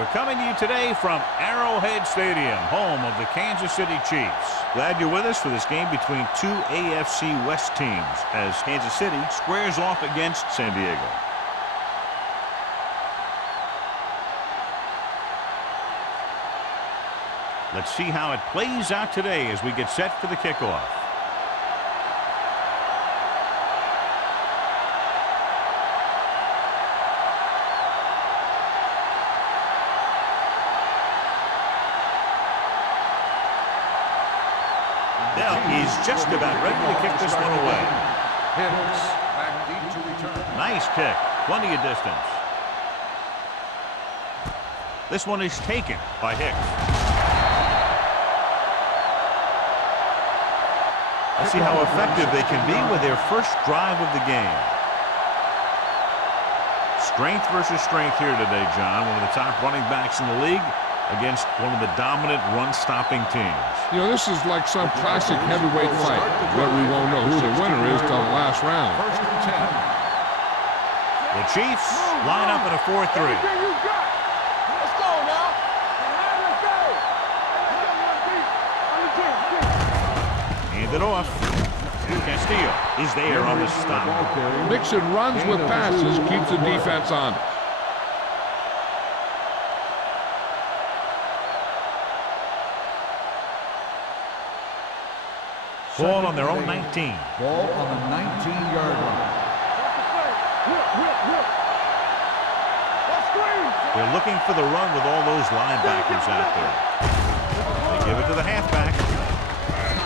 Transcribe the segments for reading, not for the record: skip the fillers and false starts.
We're coming to you today from Arrowhead Stadium, home of the Kansas City Chiefs. Glad you're with us for this game between two AFC West teams as Kansas City squares off against San Diego. Let's see how it plays out today as we get set for the kickoff. He's just about ready to kick this one away. Hicks back deep to return. Nice kick. Plenty of distance. This one is taken by Hicks. Let's see how effective they can be with their first drive of the game. Strength versus strength here today, John. One of the top running backs in the league against one of the dominant run-stopping teams. You know, this is like some classic heavyweight fight, but we won't know who the winner is till the last round. First and 10. The Chiefs line up in a 4-3. Let's go now. Let's go. Hand it off. Castillo is there on the stop. Mixing runs with passes keeps the defense on. Ball on their own 19. Ball on the 19-yard line. They're looking for the run with all those linebackers out there. They give it to the halfback.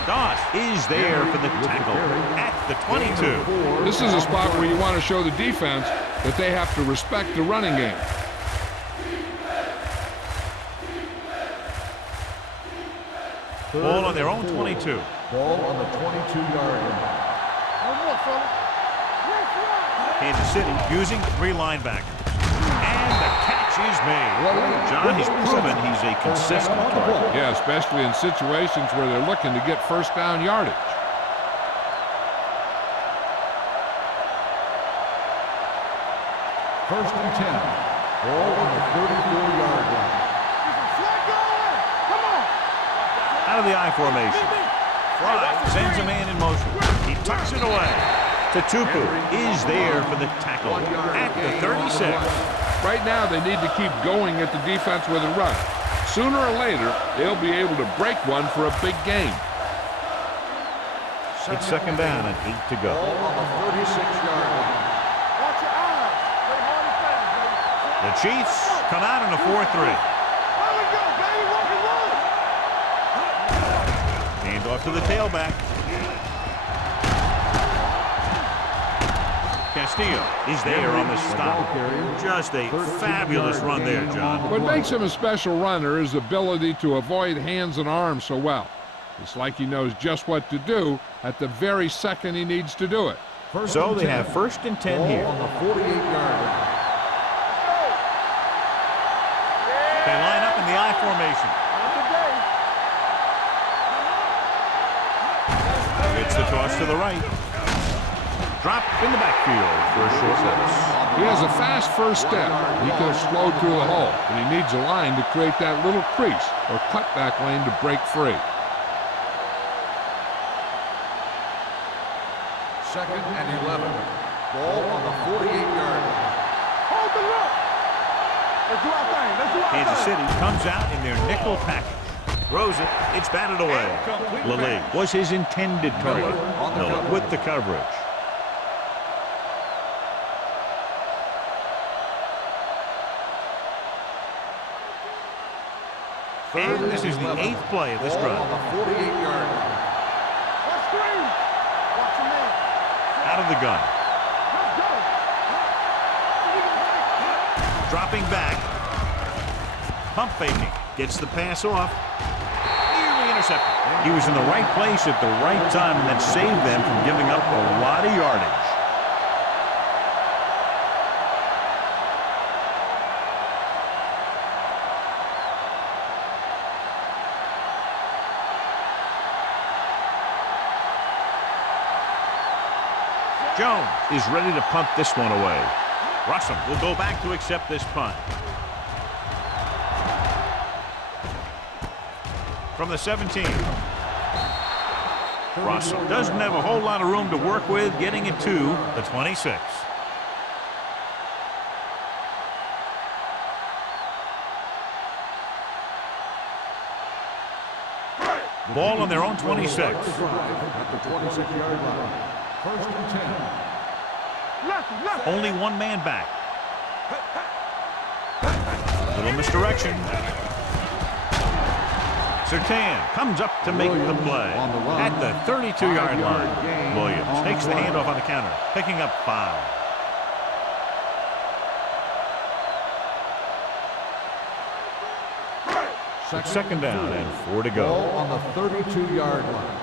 Doss is there for the tackle at the 22. This is a spot where you want to show the defense that they have to respect the running game. Ball on their own 22. Ball on the 22-yard line. Kansas City using 3 linebackers. And the catch is made. John, he's proven he's a consistent target. Yeah, especially in situations where they're looking to get first down yardage. First and 10. Ball on the 34-yard line. Out of the I formation. Fry sends a man in motion. He tucks it away. Tatupu is there for the tackle at the 36. Right now, they need to keep going at the defense with a run. Sooner or later, they'll be able to break one for a big game. It's second down and 8 to go. Ball on the 36-yard line. Watch your eyes. Play hard and fast, baby. The Chiefs come out in a 4-3. There we go, baby. Rock and roll. Hand off to the tailback. Castillo is there on the stop. Just a fabulous run there, John. What makes him a special runner is the ability to avoid hands and arms so well. It's like he knows just what to do at the very second he needs to do it. So they have first and 10 here. On the 48-yard line. They line up in the I formation. It's the toss to the right. Drop in the backfield for a short notice. He has a fast first step. He can slow through the hole, but he needs a line to create that little crease or cutback lane to break free. Second and 11. Ball on the 48-yard line. Hold the look. Let's do our thing. Let's do our thing. Kansas City comes out in their nickel package. Throws it. It's batted away. Lele was his intended target. Miller with the coverage. And this is the 8th play of this drive. On the 48-yard line. Let's screen. Watch your man. Out of the gun. Let's go. Dropping back. Pump faking. Gets the pass off. Nearly intercepted. He was in the right place at the right time, and that saved them from giving up a lot of yardage. Jones is ready to punt this one away. Russell will go back to accept this punt. from the 17. Russell doesn't have a whole lot of room to work with, getting it to the 26. Ball on their own 26. At the 26-yard line. First and 10. Only one man back. Little misdirection. Surtain comes up to make the play at the 32-yard line. Williams takes the handoff on the counter, picking up 5. Second down and 4 to go. Ball on the 32-yard line.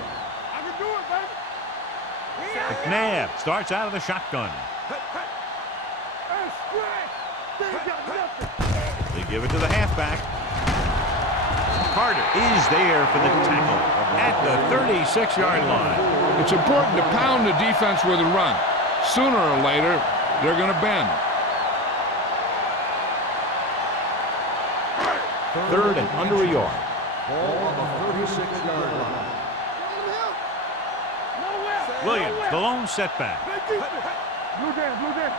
I can do it, baby. McNabb starts out of the shotgun. They give it to the halfback. Carter is there for the tackle at the 36-yard line. It's important to pound the defense with a run. Sooner or later, they're going to bend. Third and under a yard. Ball on the 36-yard line. Williams, the lone setback. Blue down, blue down.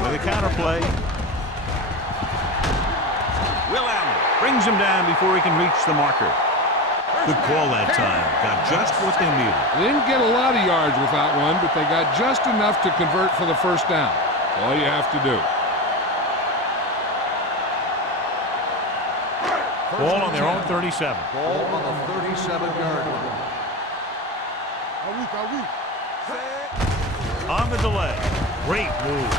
With a counter play. Will Allen brings him down before he can reach the marker. Good call that time. Got just what they needed. They didn't get a lot of yards with that one, but they got just enough to convert for the first down. All you have to do. Ball on their own 37. Ball on the 37-yard line. On the delay. Great move.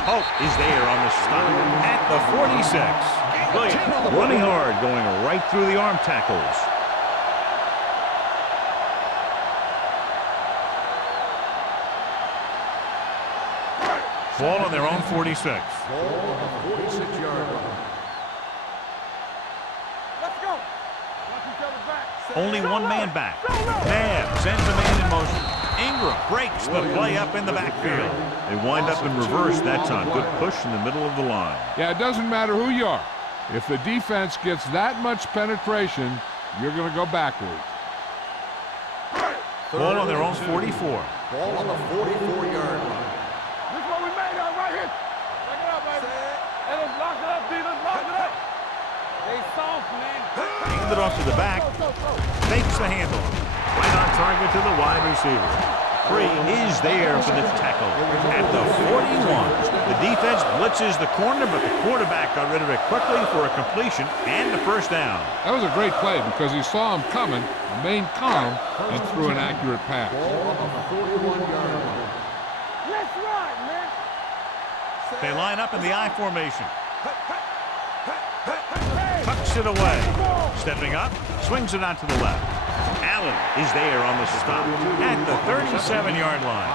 Hope is there on the stop at the 46. Williams running hard, going right through the arm tackles. Ball on their own 46. Ball on the 46-yard line. Let's go. Watch each other back. Only one man back. Nab sends a man in motion. Ingram breaks the play up in the backfield. They wind up in reverse that time. Good push in the middle of the line. Yeah, it doesn't matter who you are. If the defense gets that much penetration, you're going to go backward. Ball on their own 44. Ball on the 44-yard line. This is what we made out right here. Check it out, baby. Hey, let's lock it up, D. Let's lock it up. They soft, man. Hand it off to the back. Fakes the handle. Right on target to the wide receiver. Free is there for the tackle at the 41. The defense blitzes the corner, but the quarterback got rid of it quickly for a completion and a first down. That was a great play because he saw him coming, remained calm, and threw an accurate pass. Ball on the 41-yard line. Let's ride, man. They line up in the I formation. Tucks it away. Stepping up, swings it out to the left. Allen is there on the stop at the 37-yard line.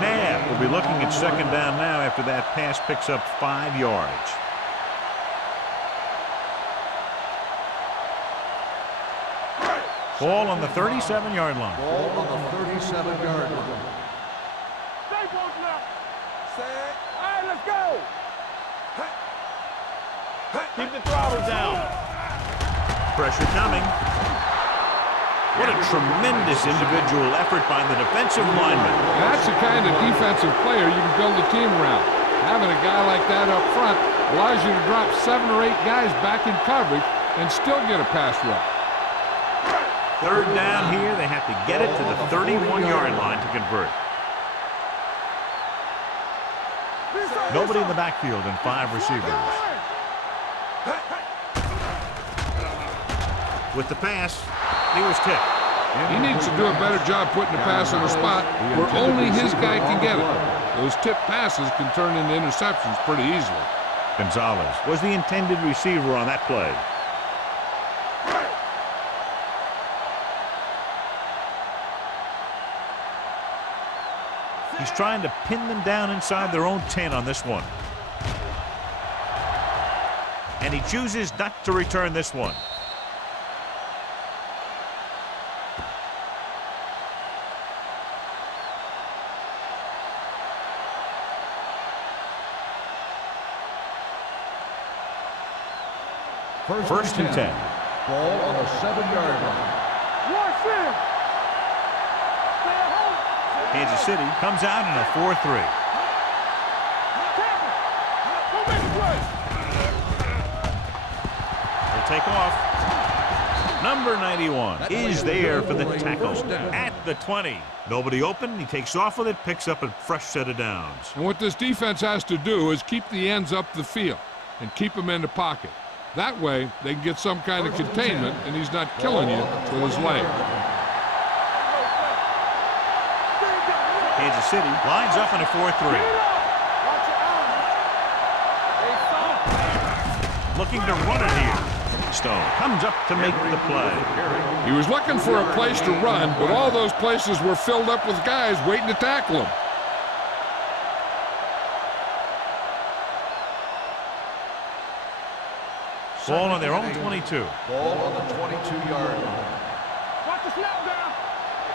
McNabb will be looking at second down now after that pass picks up 5 yards. Ball on the 37-yard line. Ball on the 37-yard line. Stay close now. Set. All right, let's go. Keep the throttle down. Pressure coming. What a tremendous individual effort by the defensive lineman. That's the kind of defensive player you can build a team around. Having a guy like that up front allows you to drop 7 or 8 guys back in coverage and still get a pass rush. Third down here. They have to get it to the 31-yard line to convert. Nobody in the backfield and 5 receivers. With the pass, he was tipped. He needs to do a better job putting the pass in a spot where only his guy can get it. Those tipped passes can turn into interceptions pretty easily. Gonzalez was the intended receiver on that play. He's trying to pin them down inside their own 10 on this one. And he chooses not to return this one. First and 10. Ball on the 7-yard line. Kansas City comes out in a 4-3. They'll take off. Number 91 is there for the tackle at the 20. Nobody open. He takes off with it, picks up a fresh set of downs. And what this defense has to do is keep the ends up the field and keep them in the pocket. That way, they can get some kind of containment, and he's not killing you with his leg. Kansas City lines up in a 4-3. Looking to run it here. Stone comes up to make the play. He was looking for a place to run, but all those places were filled up with guys waiting to tackle him. Ball on their own 22. Ball on the 22-yard line. Watch the snap down.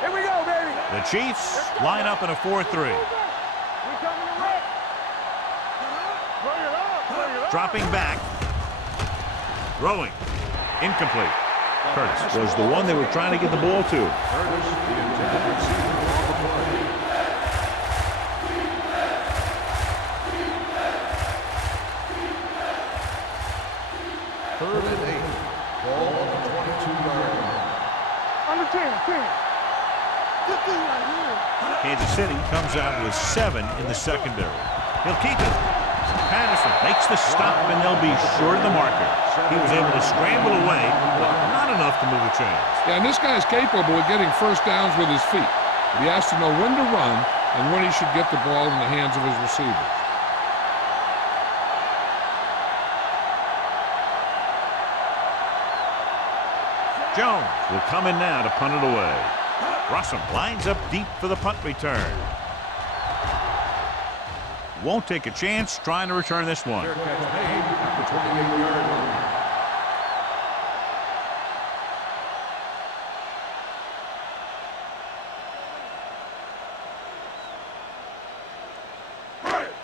Here we go, baby. The Chiefs line up in a 4-3. We coming to wreck. Bring it up. Bring it up. Dropping back. Throwing. Incomplete. Curtis was the one they were trying to get the ball to. Curtis, the intended receiver on the play. Third and 8. Ball on the 22-yard line. Under 10. Good thing right here. Kansas City comes out with 7 in the secondary. He'll keep it. Patterson makes the stop, and they'll be short of the marker. He was able to scramble away, but not enough to move the chains. Yeah, and this guy's capable of getting first downs with his feet. But he has to know when to run and when he should get the ball in the hands of his receivers. Jones will come in now to punt it away. Russell lines up deep for the punt return. Won't take a chance trying to return this one. Fair catch made at the 28-yard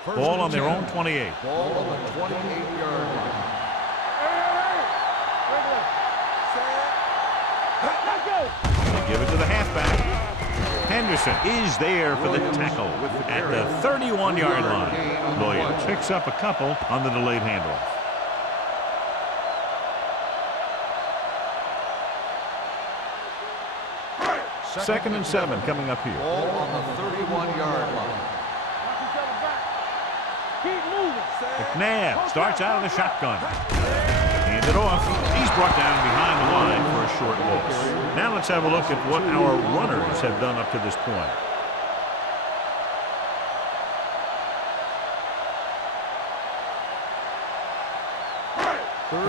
line. Ball on their own 28. Ball on the 28-yard line. They give it to the halfback. Henderson is there for the tackle at the 31-yard line. Williams picks up a couple on the delayed handoff. Second and 7 coming up here. Ball on the 31-yard line. Keep moving. McNabb starts out of the shotgun. Hand it off. He's brought down behind the line for a short loss. Now let's have a look at what our runners have done up to this point.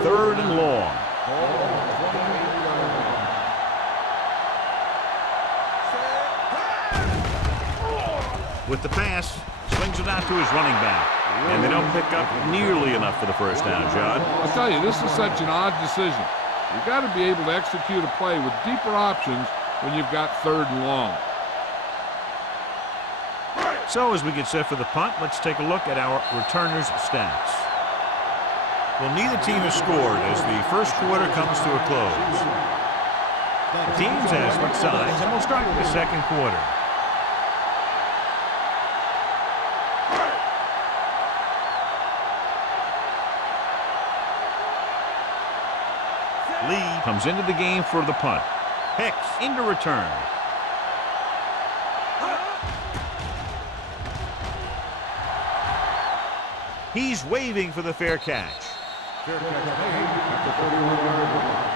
Third and long. Ball on the 28-yard line. With the pass, swings it out to his running back. And they don't pick up nearly enough for the first down, John. I'll tell you, this is such an odd decision. You've got to be able to execute a play with deeper options when you've got third and long. So as we get set for the punt, let's take a look at our returners' stats. Well, neither team has scored as the first quarter comes to a close. The teams have switched sides, and we'll start the second quarter. Lee comes into the game for the punt. Hicks into return. He's waving for the fair catch. Fair catch made at the 31-yard line.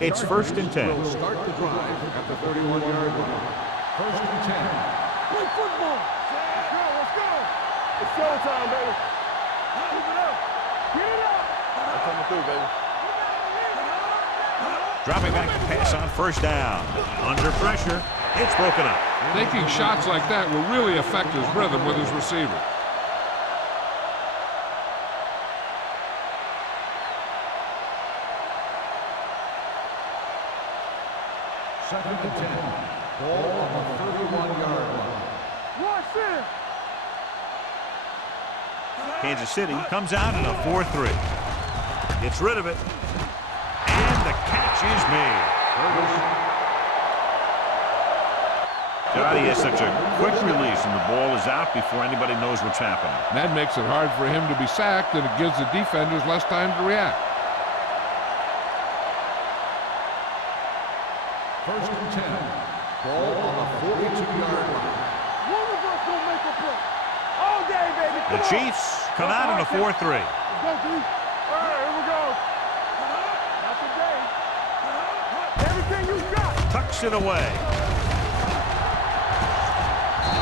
It's first and 10. Will start the drive at the 31-yard line. First and 10. Play football. Let's go. It's showtime, baby. Keep it up. Get it up. I'm coming through, baby. Dropping back to pass on first down. Under pressure. It's broken up. Taking shots like that will really affect his rhythm with his receiver. Second and 10. Ball on the 31-yard line. Watch it. Kansas City comes out in a 4-3. Gets rid of it. And the catch is made. Johnny has such a quick release, and the ball is out before anybody knows what's happening. That makes it hard for him to be sacked, and it gives the defenders less time to react. First and 10. Ball on the 42-yard line. One of us gonna make a play. All day, baby. The Chiefs come out in a 4-3. Let's go, D. All right, here we go. Not today. Everything you got. Tucks it away.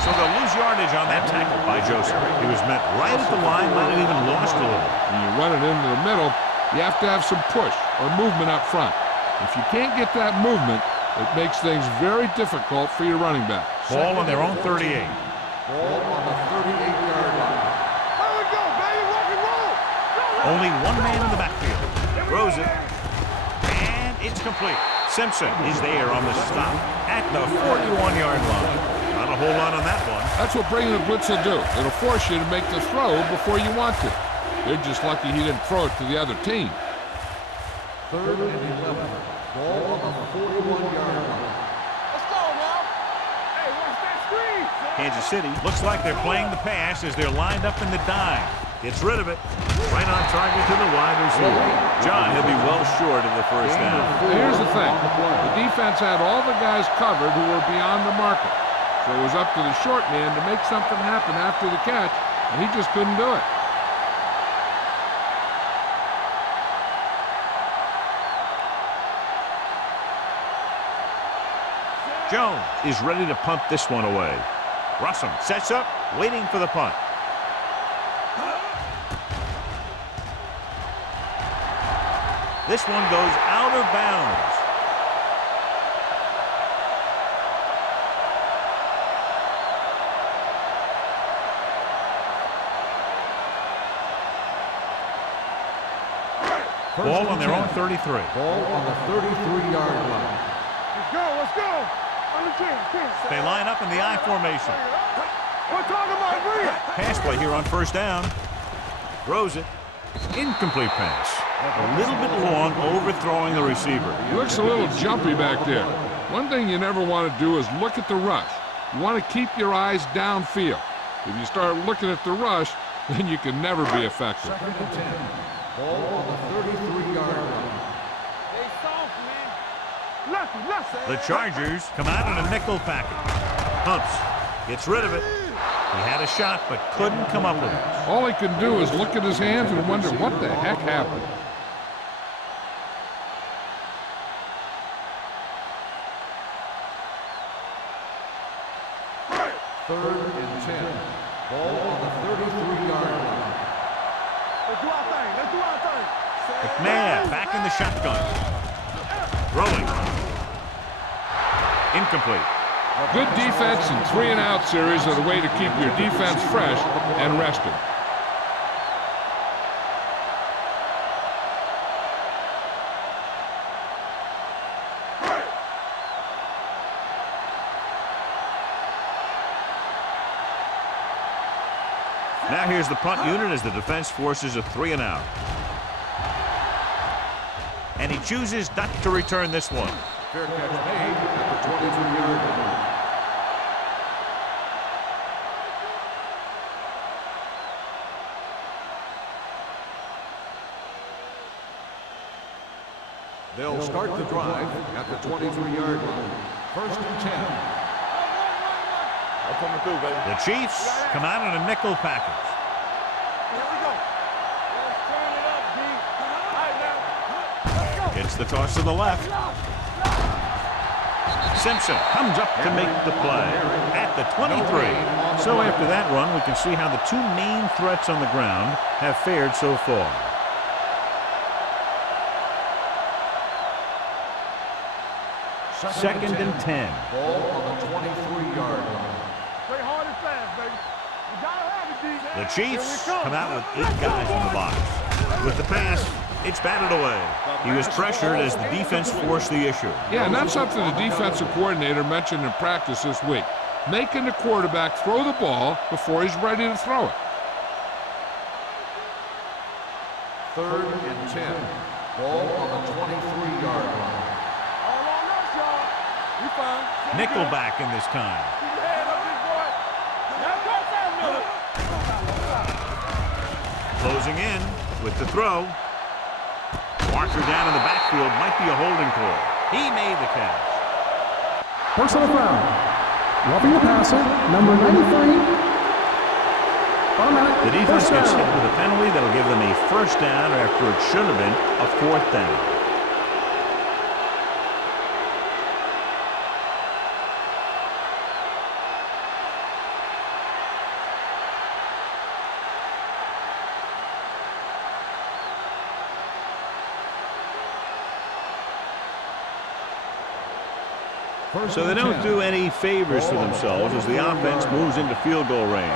So they'll lose yardage on that tackle by Joseph. He was met right at the line, might have even lost a little. When you run it into the middle, you have to have some push or movement up front. If you can't get that movement, it makes things very difficult for your running back. Ball on their own 38. Ball on the 38-yard line. Here we go, baby. Rock and roll. Only one man in the backfield. Throws it. And it's complete. Simpson is there on the stop at the 41-yard line. Not a whole lot on that one. That's what bringing the blitz will do. It'll force you to make the throw before you want to. They're just lucky he didn't throw it to the other team. Third and 11. Ball on the 41-yard line. Let's go now. Hey, watch that screen. Kansas City looks like they're playing the pass as they're lined up in the dime. Gets rid of it. Right on target to the wide receiver. John, he'll be well short of the first down. Now, here's the thing. The defense had all the guys covered who were beyond the marker. So it was up to the short man to make something happen after the catch, and he just couldn't do it. Jones is ready to punt this one away. Russell sets up, waiting for the punt. This one goes out of bounds. Ball on their own 33. Ball on the 33-yard line. Let's go. Let's go. On the 10. They line up in the I formation. We're talking about Bree. Pass play here on first down. Throws it. Incomplete pass. A little bit long, overthrowing the receiver. He looks a little jumpy back there. One thing you never want to do is look at the rush. You want to keep your eyes downfield. If you start looking at the rush, then you can never be effective. Second and 10. Ball on the 33-yard line. They soft, man. Left. The Chargers come out in a nickel package. Humps. Gets rid of it. He had a shot, but couldn't come up with it. All he can do is look at his hands and wonder what the heck happened. Third and 10. Ball on the 33-yard line. Let's do our thing. McNabb back in the shotgun. Rolling. Incomplete. Good defense and 3-and-out series are the way to keep your defense fresh and rested. Now here's the punt unit as the defense forces a 3-and-out. And he chooses not to return this one. Fair catch made at the 23-yard line. They'll start the drive at the 23-yard line. First and 10. I'm coming through, baby. The Chiefs come out in a nickel package. Here we go. Let's turn it up, D. All right, now. Let's go. It's the toss to the left. Simpson comes up to make the play at the 23. So after that run, we can see how the two main threats on the ground have fared so far. Second and 10. Ball on the 23-yard line. Play hard and fast, baby. You gotta have it, D. The Chiefs come out with 8 guys in the box. With the pass, It's batted away. He was pressured as the defense forced the issue. Yeah, and that's something the defensive coordinator mentioned in practice this week. Making the quarterback throw the ball before he's ready to throw it. 3rd and 10. Ball on the 23-yard line. All on us, y'all. We fine. Nickelback in this time. Keep your head up, big boy. Now go down, Miller. Closing in with the throw. Walker down in the backfield, might be a holding call. He made the catch. Personal foul. Roughing the passer, number 93. Automatic. The defense First gets hit down. with a penalty that'll give them a first down after it should have been a 4th down. So they don't do any favors for themselves as the offense moves into field goal range.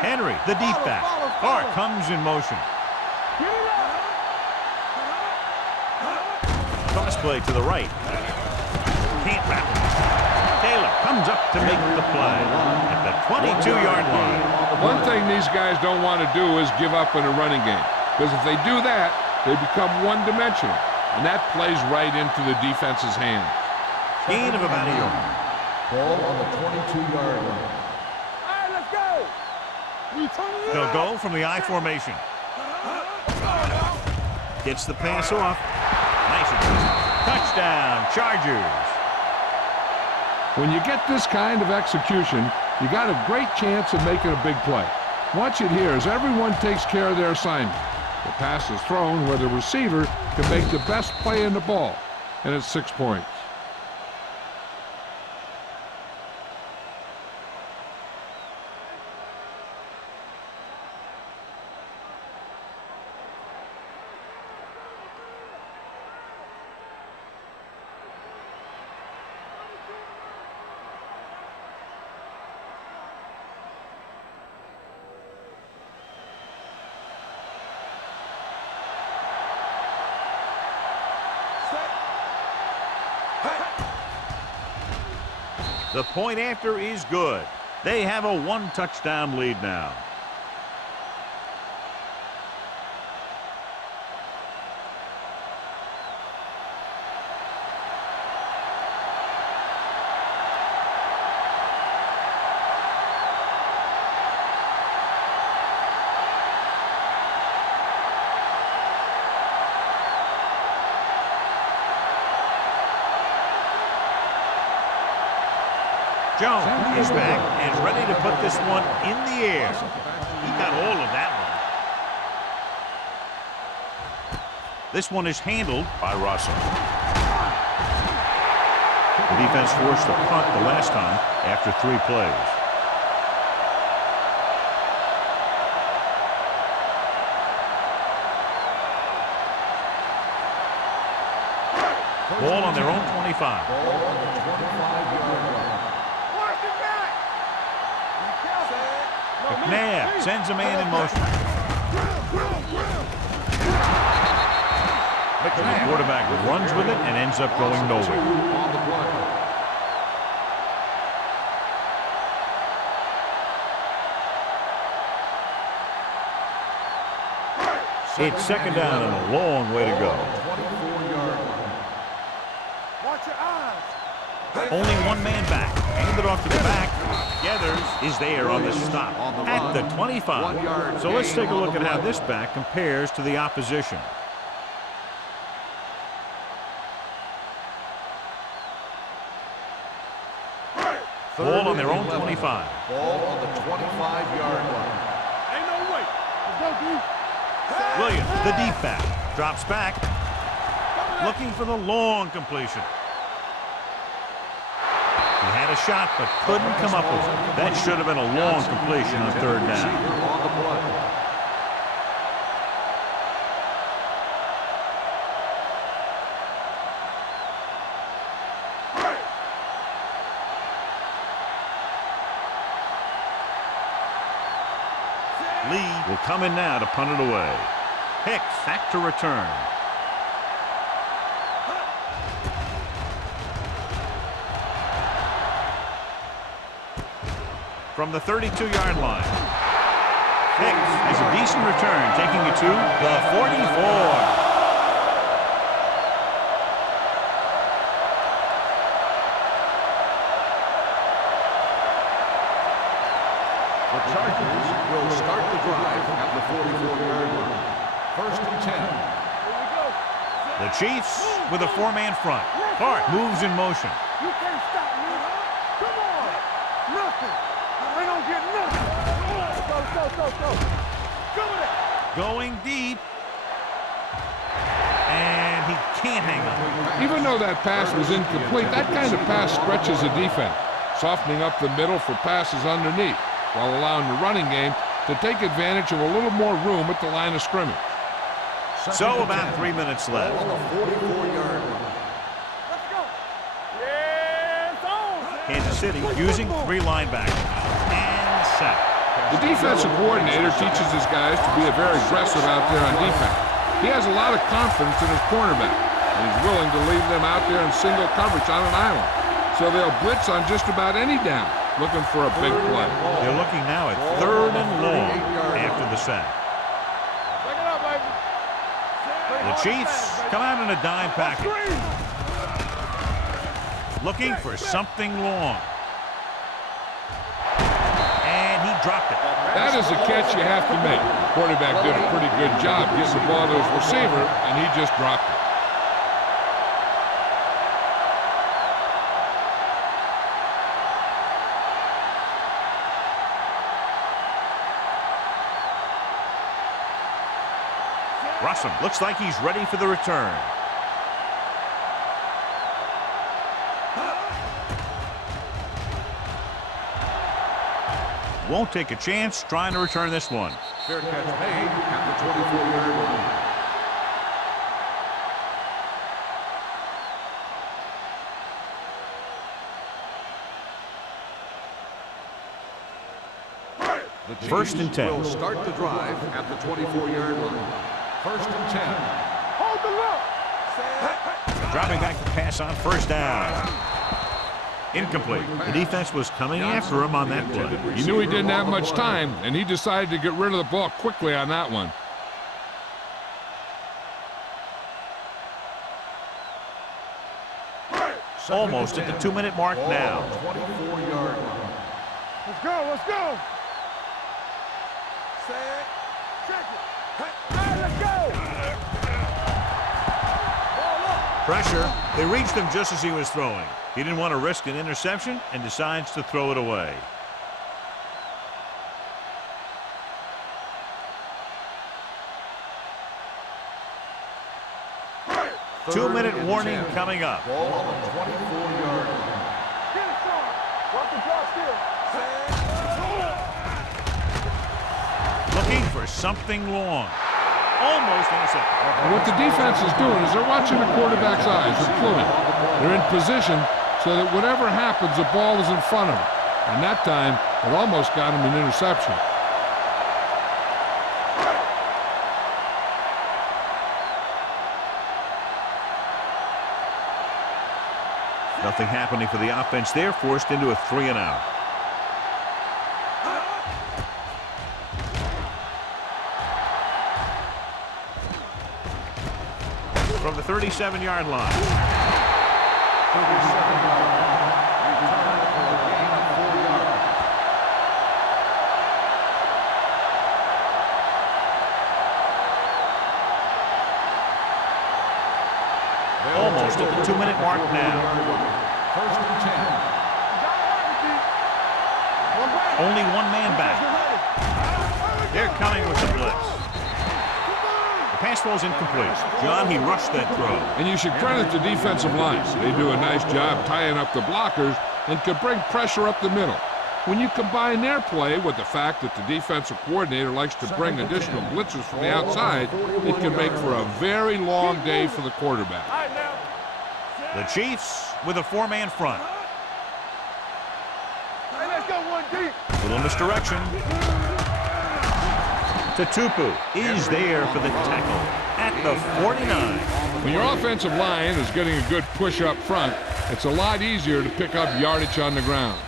Henry, the deep back. Hart comes in motion. Cross play to the right. Can't wrap it. Taylor comes up to make the play at the 22-yard line. One thing these guys don't want to do is give up in a running game. Because if they do that, they become one-dimensional. And that plays right into the defense's hands. Gain of about a yard. Ball on the 22-yard line. All right, let's go. We turn it They'll go from the I formation. Gets the pass off. Nice adjustment. Touchdown, Chargers. When you get this kind of execution, you got a great chance of making a big play. Watch it here as everyone takes care of their assignment. The pass is thrown where the receiver can make the best play in the ball, and it's 6 points. The point after is good. They have a 1-touchdown lead now. Jones is back and ready to put this one in the air. He got all of that one. This one is handled by Russell. The defense forced a punt the last time after 3 plays. Ball on their own 25. Ball on the 25-yard line. McNair sends a man in motion. The quarterback runs with it and ends up going nowhere. On the play. It's 2nd down and a long way to go. 24-yard line. Watch your eyes. Only one man back. Handed off to the back. Geathers is there on the stop at the 25. So let's take a look at how this back compares to the opposition. Ball on their own 25. Ball on the 25-yard line. Ain't no way. Let's go, dude. Williams, the deep back, drops back, looking for the long completion. He had a shot, but couldn't come up with it. That should have been a long completion on 3rd down. On the play. Lee will come in now to punt it away. Hicks back to return. From the 32-yard line. Hicks has a decent return, taking it to the 44. The Chargers will start the drive at the 44-yard line. First and 10. The Chiefs with a four-man front. Clark moves in motion. You can't stop me. Come on. Nothing. They don't get nothing. Go. Go with it. Going deep. And he can't hang on. Even though that pass was incomplete, that kind of pass stretches a defense, softening up the middle for passes underneath, while allowing the running game to take advantage of a little more room at the line of scrimmage. So about 3 minutes left. On the 44-yard line. Let's go. Yeah, it's on. Kansas City using three linebackers. And sack. The defensive coordinator teaches his guys to be very aggressive out there on defense. He has a lot of confidence in his cornerback, and he's willing to leave them out there in single coverage on an island. So they'll blitz on just about any down, looking for a big play. They're looking now at 3rd and long after the sack. Check it out, baby. The Chiefs come out in a dime package, looking for something long. And he dropped it. That is a catch you have to make. The quarterback did a pretty good job getting the ball to his receiver, and he just dropped it. Russell looks like he's ready for the return. Won't take a chance trying to return this one. Fair catch made at the 24-yard line. The Chiefs 1st and 10. will start the drive at the 24-yard line. 1st and 10. Hold the look. Dropping back to pass on 1st down. Incomplete. The defense was coming after him on that play. He knew he didn't have much time, and he decided to get rid of the ball quickly on that one. Almost at the 2-minute mark now. 24-yard line. Let's go. Set. Check it. Hey, let's go. Ball up. Pressure. They reached him just as he was throwing. He didn't want to risk an interception and decides to throw it away. Two-minute warning coming up. Ball on the 24-yard line. Get it, Sean. Watch the drop still. Looking for something long. Almost intercepted. And what the defense is doing is they're watching the quarterback's eyes. They're fluid. They're in position so that whatever happens, the ball is in front of him. And that time, it almost got him an interception. Nothing happening for the offense there, forced into a 3-and-out. From the 37-yard line. 37-yard line. Return for a gain of 4 yards. Almost at the 2-minute mark now. 1st and 10. Only one man back. They're coming with the blitz. The pass falls incomplete. John, he rushed that throw. And you should credit the defensive line. They do a nice job tying up the blockers and can bring pressure up the middle. When you combine their play with the fact that the defensive coordinator likes to bring additional blitzes from the outside, it can make for a very long day for the quarterback. All right, now. The Chiefs with a 4-man front. Hey, let's go one deep. Little misdirection. Tupu is there for the tackle at the 49. When your offensive line is getting a good push up front, it's a lot easier to pick up yardage on the ground.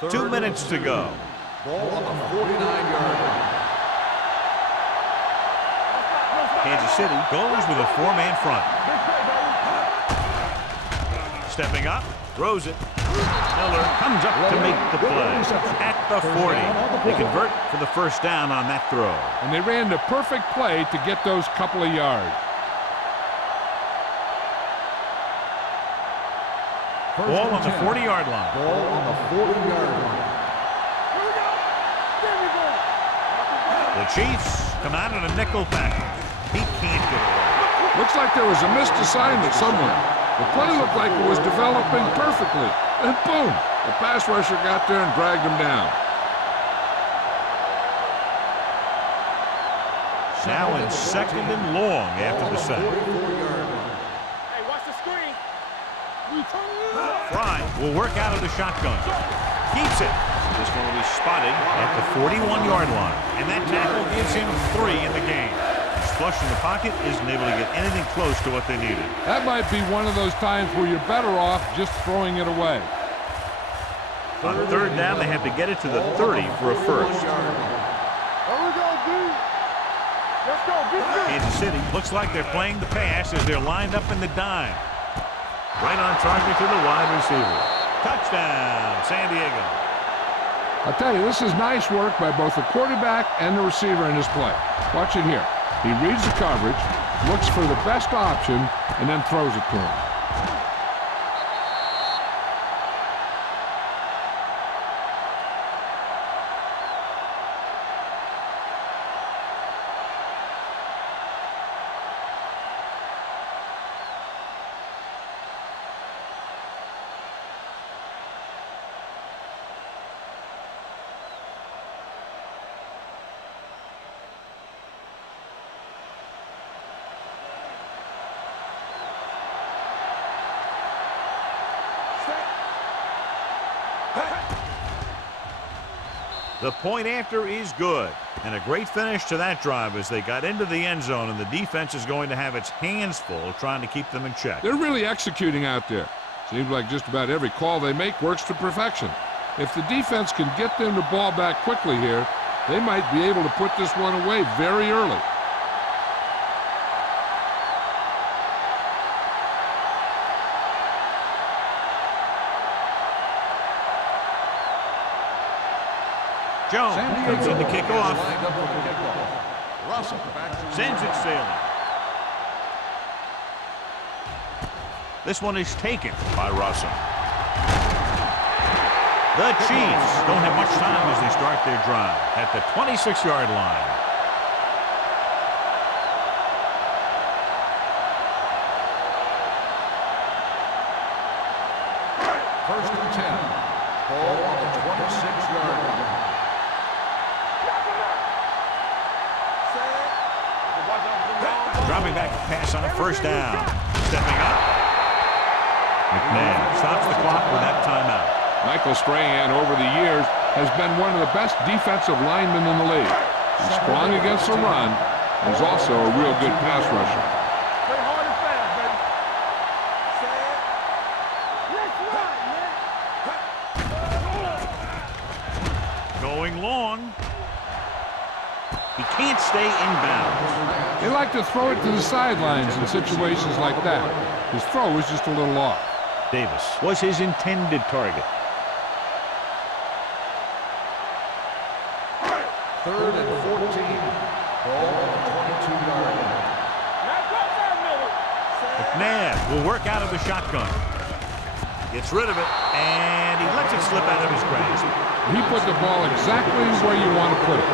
Third 2 minutes to go. Ball on the 49-yard line. Kansas City goes with a 4-man front. Stepping up, throws it. Miller comes up to make the play at the 40. They convert for the first down on that throw. And they ran the perfect play to get those couple of yards. Ball on the 40-yard line. Ball on the 40-yard line. The Chiefs come out in a nickel package. He can't get away. Looks like there was a missed assignment somewhere. The play looked like it was developing perfectly. And boom, the pass rusher got there and dragged him down. Now in 2nd and long after the sack. Hey, watch the screen. Fry will work out of the shotgun. Keeps it. This one will be spotted at the 41-yard line. And that tackle gives him 3 in the game. He's flush in the pocket, isn't able to get anything close to what they needed. That might be one of those times where you're better off just throwing it away. On 3rd down, they have to get it to the 30 for a first. There we go, D. Let's go, get good. Kansas City looks like they're playing the pass as they're lined up in the dime. Right on target to the wide receiver. Touchdown, San Diego. I'll tell you, this is nice work by both the quarterback and the receiver in this play. Watch it here. He reads the coverage, looks for the best option, and then throws it to him. The point after is good. And a great finish to that drive as they got into the end zone, and the defense is going to have its hands full trying to keep them in check. They're really executing out there. Seems like just about every call they make works to perfection. If the defense can get them the ball back quickly here, they might be able to put this one away very early. Jones comes in to kick off. Russell back to Sends it sailing. This one is taken by Russell. The Chiefs don't have much time as they start their drive at the 26-yard line. First and 10. Ball on the 26-yard line. Dropping back to pass on first down. Stepping up. McMahon stops the clock with that timeout. Michael Strahan, over the years, has been one of the best defensive linemen in the league. He's strong against the run. He's also a real good pass rusher. Play hard and fast, baby. Let's run, man. Going long. He can't stay in bounds. They like to throw it to the sidelines in situations like that. His throw was just a little off. Davis was his intended target. 3rd and 14. Ball on the 22-yard line. McNabb will work out of the shotgun. Gets rid of it, and he lets it slip out of his grasp. He put the ball exactly where you want to put it.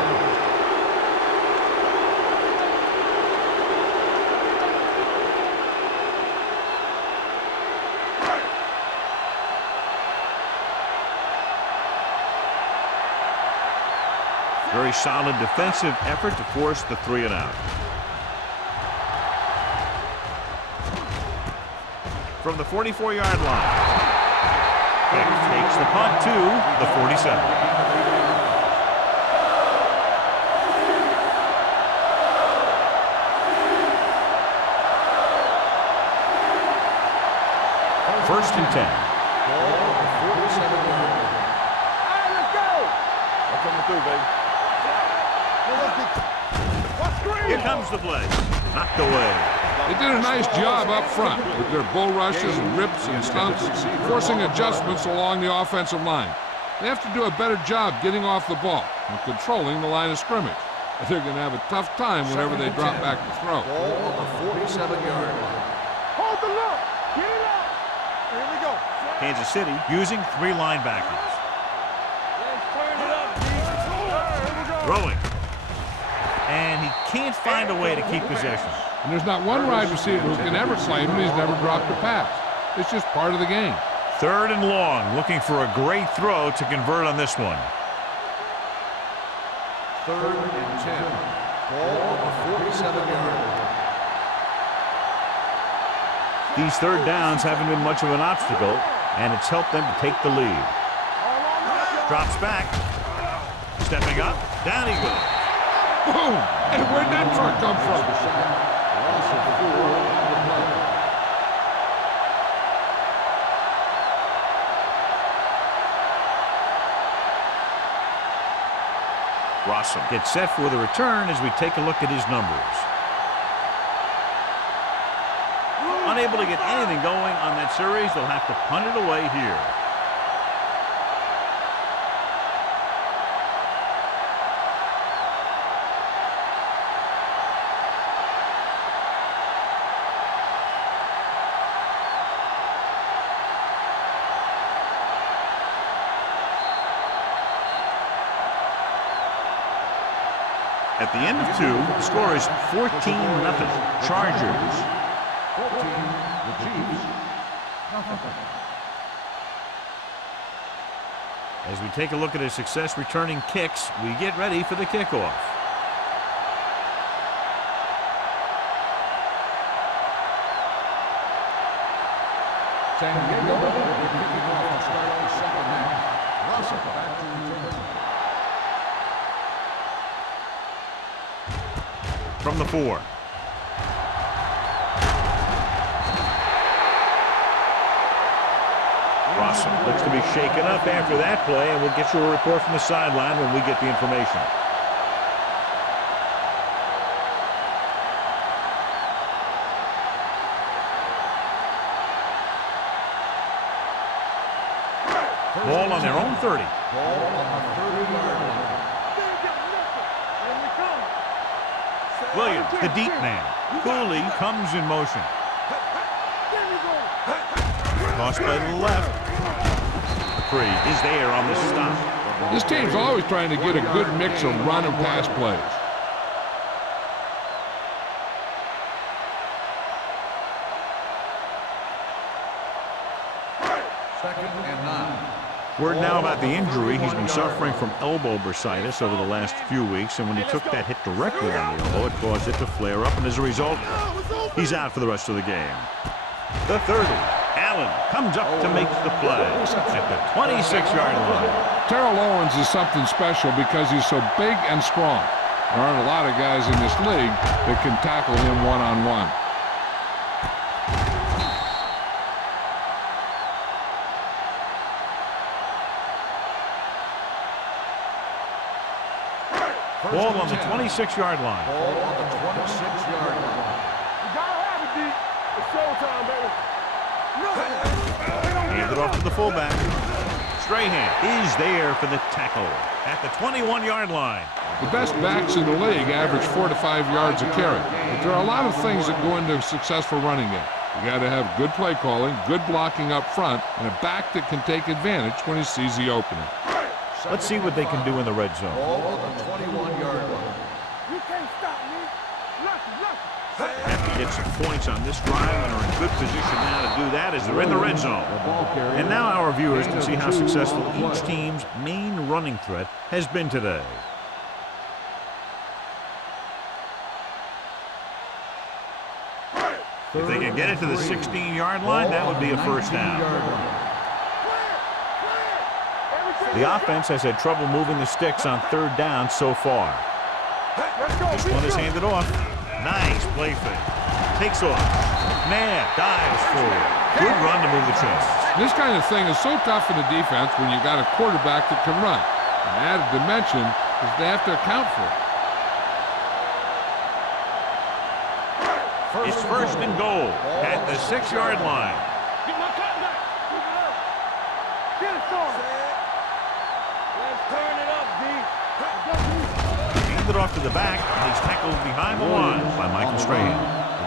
Very solid defensive effort to force the 3 and out. from the 44-yard line. Vick takes the punt to the 47. First and 10. Here comes the play. Knocked away. They did a nice job up front with their bull rushes and rips and stunts, forcing adjustments along the offensive line. They have to do a better job getting off the ball and controlling the line of scrimmage. They're going to have a tough time whenever they drop back to throw. Ball on the 47-yard line. Hold the look. Get it out. Here we go. Kansas City using 3 linebackers. Throwing. And he can't find a way to keep possession. And there's not one wide receiver who can ever claim he's never dropped a pass. It's just part of the game. 3rd and long, looking for a great throw to convert on this one. 3rd and 10. Ball on the 47-yard line. These 3rd downs haven't been much of an obstacle, and it's helped them to take the lead. Drops back. Stepping up. Down he goes. Boom! And where'd that truck come from? Rossum gets set for the return as we take a look at his numbers. Unable to get anything going on that series, they'll have to punt it away here. At the end of 2, the score is 14-0. Chargers. 14, the Chiefs, nothing. As we take a look at his success returning kicks, we get ready for the kickoff. San Diego will be kicking off to start the second half. Russell back to return. From the 4. Rossum looks to be shaken up after that play, and we'll get you a report from the sideline when we get the information. Ball on their own 30. Ball on the 30-yard line. Williams, the deep man. Cooley comes in motion. Tossed by the left. Free is there on the stop. This team's always trying to get a good mix of run and pass plays. Second and 9. Word now about the injury. He's been suffering from elbow bursitis over the last few weeks, and when he took that hit directly on the elbow, it caused it to flare up, and as a result, he's out for the rest of the game. The 30. Allen comes up to make the play at the 26-yard line. Terrell Owens is something special because he's so big and strong. There aren't a lot of guys in this league that can tackle him one-on-one. Ball on the 26-yard line. Ball on the 26-yard line. You gotta have it, D. It's showtime, baby. Hand it off to the fullback. Strahan is there for the tackle at the 21-yard line. The best backs in the league average 4 to 5 yards a carry. But there are a lot of things that go into a successful running game. You got to have good play calling, good blocking up front, and a back that can take advantage when he sees the opening. Let's see what they can do in the red zone. Ball on the 21-yard line. You can't stop me. Lucky. Have to get some points on this drive and are in good position now to do that as they're in the red zone. And now our viewers can see how successful each team's main running threat has been today. If they can get it to the 16-yard line, that would be a first down. The offense has had trouble moving the sticks on third down so far. This one is handed off. Nice play fake. Takes off. McNabb dives forward. Good run to move the chains. This kind of thing is so tough in the defense when you got a quarterback that can run. An added dimension is they have to account for it. It's first and goal at the 6-yard line. Get my cut back. Keep it up. Get it started. Let's turn it up, D. Handed off to the back, and he's tackled behind the line by Michael Strahan.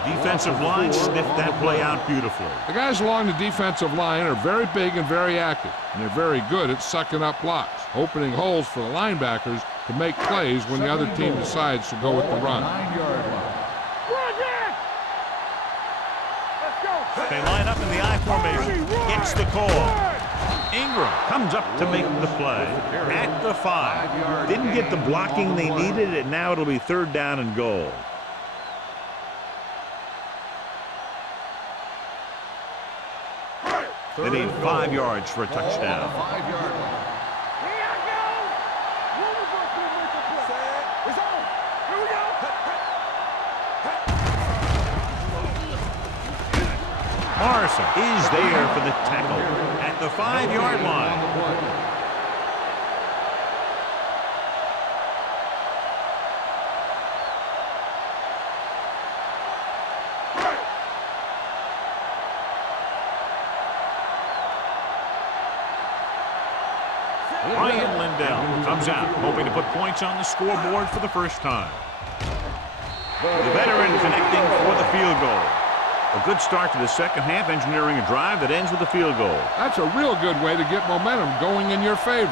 The defensive line sniffed that play out beautifully. The guys along the defensive line are very big and very active, and they're very good at sucking up blocks, opening holes for the linebackers to make plays when the other team decides to go with the run. They line up in the I formation. Gets the call. Ingram comes up to make the play at the 5. Didn't get the blocking they needed, and now it'll be third down and goal. They need 5 yards for a touchdown. Morrison is there for the tackle at the 5-yard line. Ryan Lindell comes out, hoping to put points on the scoreboard for the first time. The veteran connecting for the field goal. A good start to the second half, engineering a drive that ends with a field goal. That's a real good way to get momentum going in your favor.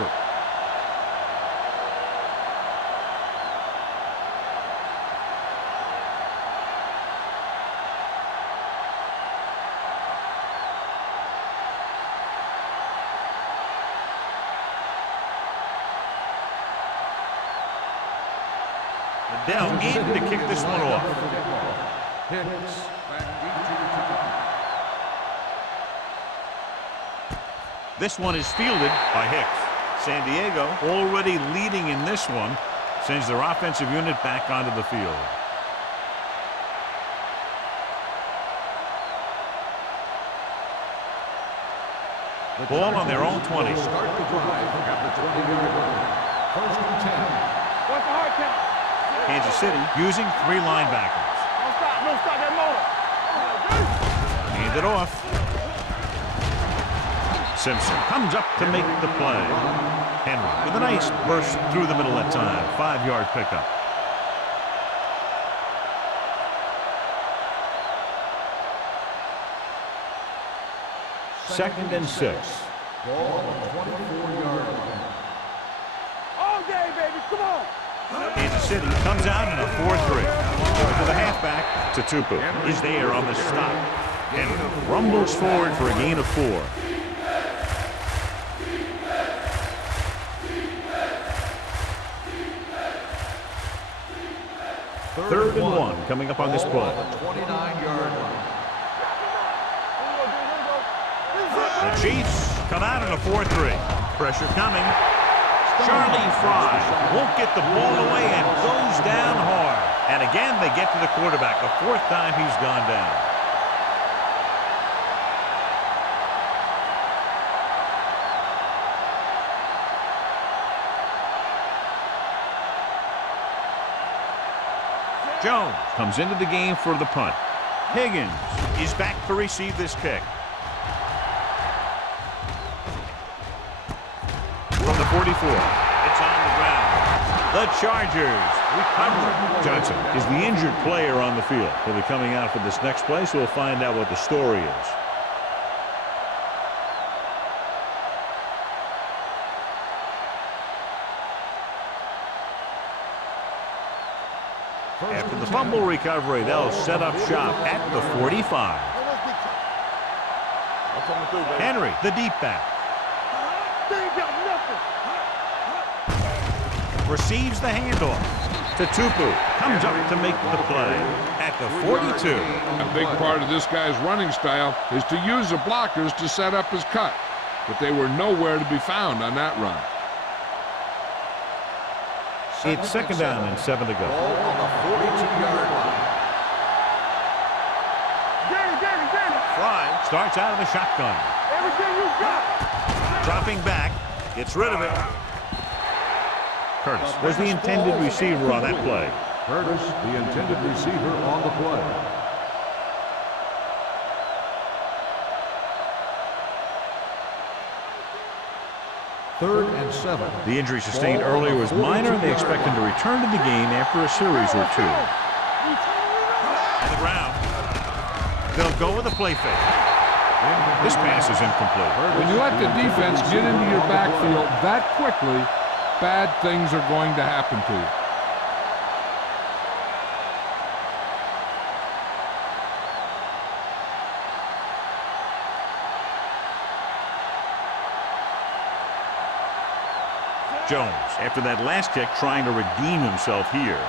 Liddell in to kick this one off. This one is fielded by Hicks. San Diego already leading in this one, sends their offensive unit back onto the field. Ball on their own 20. Start the drive at the 20-yard line. First and 10. What's the hard count? Kansas City using 3 linebackers. Don't stop that motor. Hand it off. Simpson comes up to make the play. Henry with a nice burst through the middle that time. 5-yard pickup. Second and 6. Ball on the 24-yard line. All day, baby. Come on. Kansas City comes out in a 4-3. To the halfback, Tutupu is there on the stop. Henry rumbles forward for a gain of 4. Third and 1 coming up on this play. The 29-yard line. The Chiefs come out in a 4-3. Pressure coming. Charlie Fry won't get the ball away and goes down hard. And again, they get to the quarterback. The 4th time he's gone down. Jones comes into the game for the punt. Higgins is back to receive this kick. From the 44, it's on the ground. The Chargers recover. Johnson is the injured player on the field. He'll be coming out for this next play, so we'll find out what the story is. After the fumble recovery, they'll set up shop at the 45. Henry, the deep back. They ain't got nothing. Receives the handoff. Tupu comes up to make the play at the 42. A big part of this guy's running style is to use the blockers to set up his cut, but they were nowhere to be found on that run. It's second down and 7 to go. Ball on the 42-yard line. Danny. Fry starts out of the shotgun. Everything you got. Dropping back, gets rid of it. Curtis was the intended receiver on that play. Curtis, the intended receiver on the play. Third and 7. The injury sustained earlier was minor, and they expect him to return to the game after a series or two. On the ground. They'll go with a play fake. This pass is incomplete. When you let the defense get into your backfield that quickly, bad things are going to happen to you. Jones, after that last kick, trying to redeem himself here.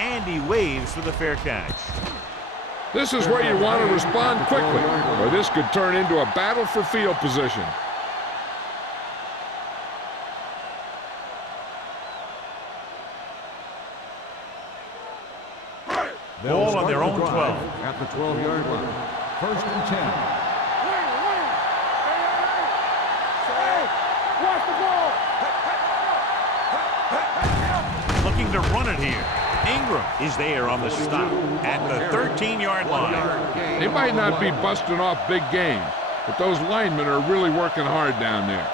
And he waves for the fair catch. This is where you want to respond quickly, or this could turn into a battle for field position. Ball on their own 12. At the 12-yard line. First and 10. Watch the ball. Looking to run it here. Ingram is there on the stop at the 13-yard line. They might not be busting off big games, but those linemen are really working hard down there.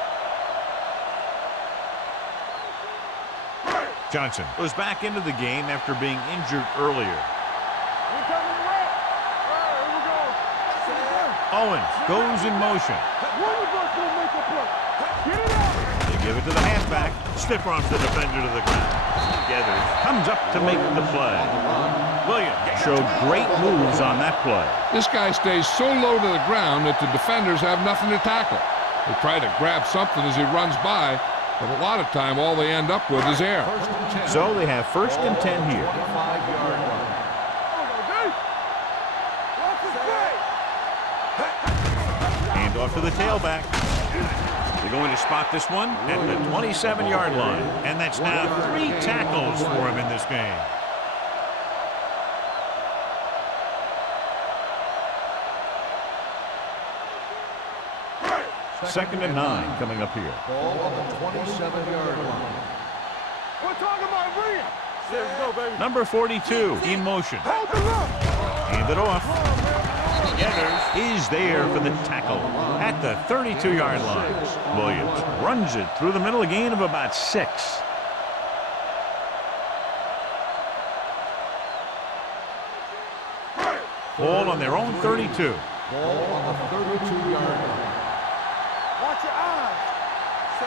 Johnson was back into the game after being injured earlier. Owens goes in motion. They give it to the halfback. Stiff arms the defender to the ground. Gathers, comes up to make the play. Williams showed great moves on that play. This guy stays so low to the ground that the defenders have nothing to tackle. They try to grab something as he runs by, but a lot of time all they end up with is air. So they have first and 10 here. 25-yard line. Hand off to the tailback. They're going to spot this one at the 27-yard line. And that's now 3 tackles for him in this game. Second and 9 coming up here. Ball on the 27-yard line. We're talking about Rhea. There we go, baby. Number 42 in motion. Hold the look. Hand it off. Gathers is there for the tackle at the 32-yard line. Williams runs it through the middle, a gain of about 6. Ball on their own 32. Ball on the 32-yard line. Watch your eyes.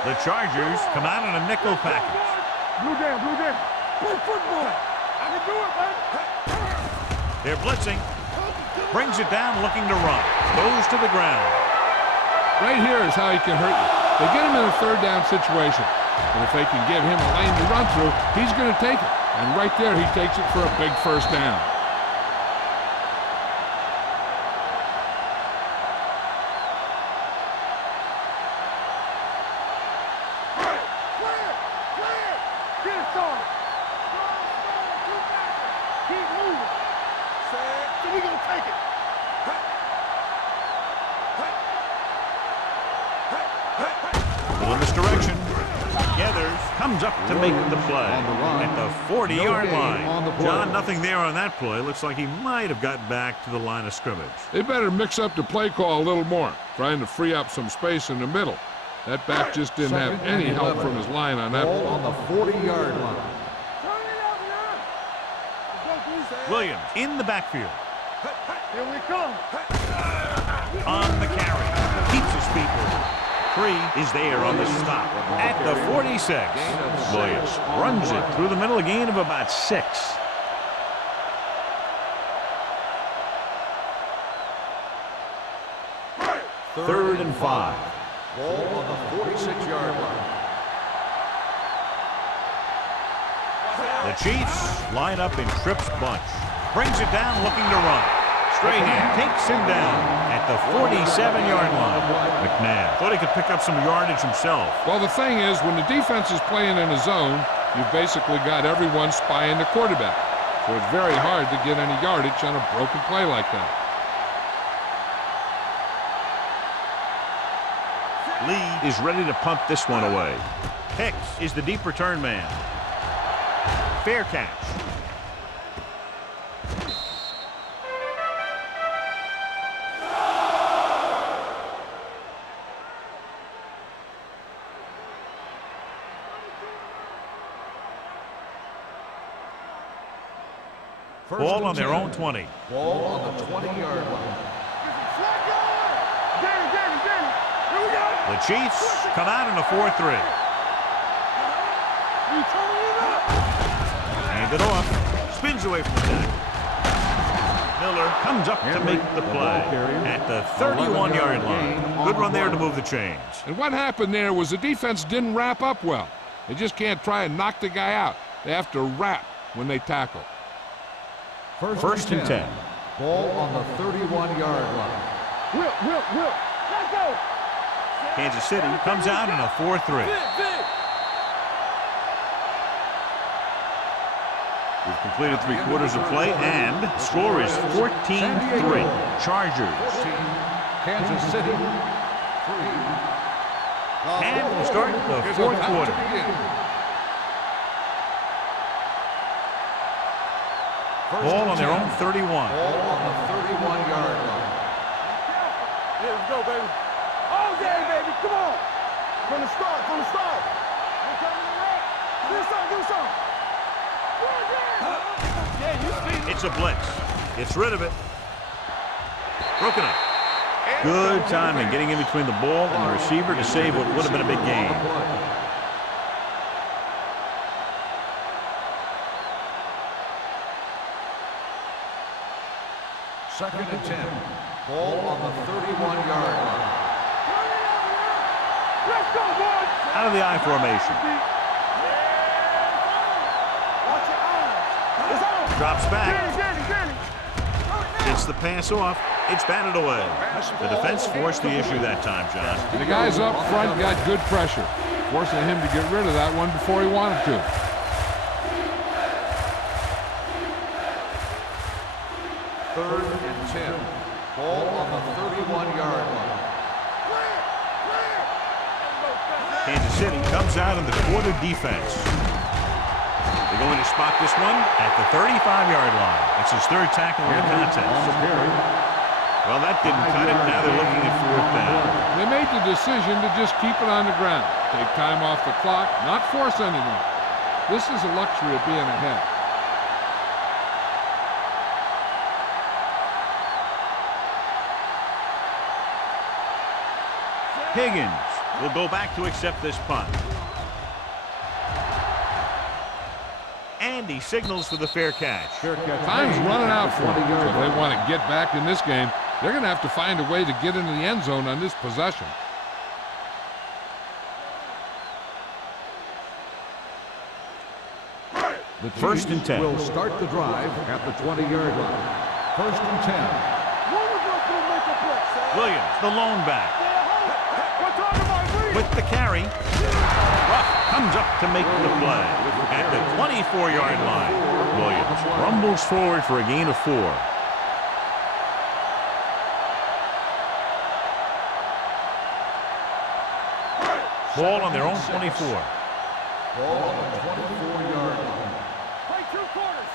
The Chargers come out in a nickel package. Blue down. Play football. I can do it, man. They're blitzing. Brings it down, looking to run. Goes to the ground. Right here is how he can hurt you. They get him in a third down situation. And if they can give him a lane to run through, he's going to take it. And right there, he takes it for a big first down. Get it started. Keep moving. So we gonna take it. Pull in this direction. Gathers, comes up to make the play at the 40-yard line. John, nothing there on that play. Looks like he might have got back to the line of scrimmage. They better mix up the play call a little more, trying to free up some space in the middle. That back just didn't have any help from his line on that Ball play. on the 40-yard line. Turn it up now. Williams in the backfield. Here we come. On the carry. Keeps his feet moving. 3 is there on the stop at the 46. Williams runs it through the middle, a gain of about 6. Third and 5. Ball on the 46-yard line. The Chiefs line up in Tripp's bunch. Brings it down looking to run. Strahan takes him down at the 47-yard line. McNabb thought he could pick up some yardage himself. Well, the thing is, when the defense is playing in a zone, you've basically got everyone spying the quarterback. So it's very hard to get any yardage on a broken play like that. Lee is ready to punt this one away. Hicks is the deep return man. Fair catch. Ball on their own 20. Ball on the 20-yard line. The Chiefs come out in a 4-3. Hand it off. Spins away from the tackle. Miller comes up to make the play at the 31-yard line. Good run there to move the chains. And what happened there was the defense didn't wrap up well. They just can't try and knock the guy out. They have to wrap when they tackle. First and 10. Ball on the 31-yard line. Whip. Let's go. Kansas City comes out in a 4-3. We've completed 3 quarters of play, and the score is 14-3. Chargers. 14, Kansas City. 3. And we'll start the fourth quarter. Ball on their own 31. Ball on the 31-yard line. Yeah, let's go, baby. All day, baby. Come on. From the start. Do something. Yeah, you see. It's a blitz. Gets rid of it. Broken up. Good timing getting in between the ball and the receiver to save what would have been a big gain. Second and 10. Ball on the 31-yard line. Let's go, boys. Out of the I formation. Watch your eyes. It's on. Drops back. Danny. Gets the pass off. It's batted away. The defense forced the issue that time, John. The guys up front got good pressure, forcing him to get rid of that one before he wanted to. Third and 10. Ball on the 31-yard line. Kansas City comes out in the quarter defense. They're going to spot this one at the 35-yard line. That's his 3rd tackle in the contest. Well, that didn't cut it. Now they're looking at 4th down. They made the decision to just keep it on the ground, take time off the clock, not force anything. This is a luxury of being ahead. Higgins will go back to accept this punt. And he signals for the fair catch. Time's running out for them. So if they want to get back in this game, they're going to have to find a way to get into the end zone on this possession. The First and 10. will start the drive at the 20-yard line. First and 10. Williams, the lone back. With the carry. Ruff comes up to make the play at the 24-yard line. Williams rumbles forward for a gain of 4. Ball on their own 24. Ball on the 24-yard line. Play 2 quarters.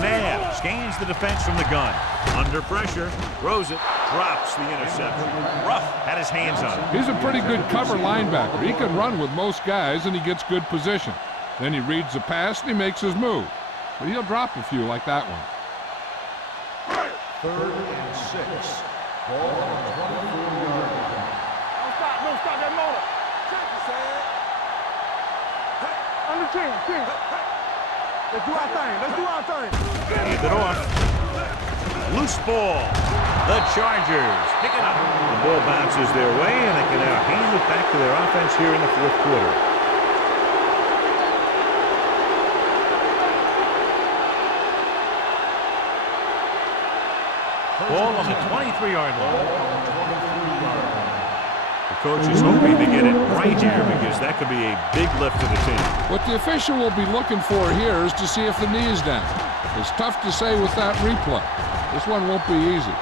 Nabb scans the defense from the gun. Under pressure, throws it, drops the interception. Ruff had his hands on it. He's a pretty good cover linebacker. He can run with most guys, and he gets good position. Then he reads the pass, and he makes his move. But he'll drop a few like that one. Third and 6. Ball on the 24-yard line. Don't stop that motor. Under 10. Let's do our thing. Hand it off. Loose ball. The Chargers pick it up. The ball bounces their way, and they can now hand it back to their offense here in the fourth quarter. Ball on the 23-yard line. The coach is hoping to get it right here because that could be a big lift for the team. What the official will be looking for here is to see if the knee is down. It's tough to say with that replay. This one won't be easy.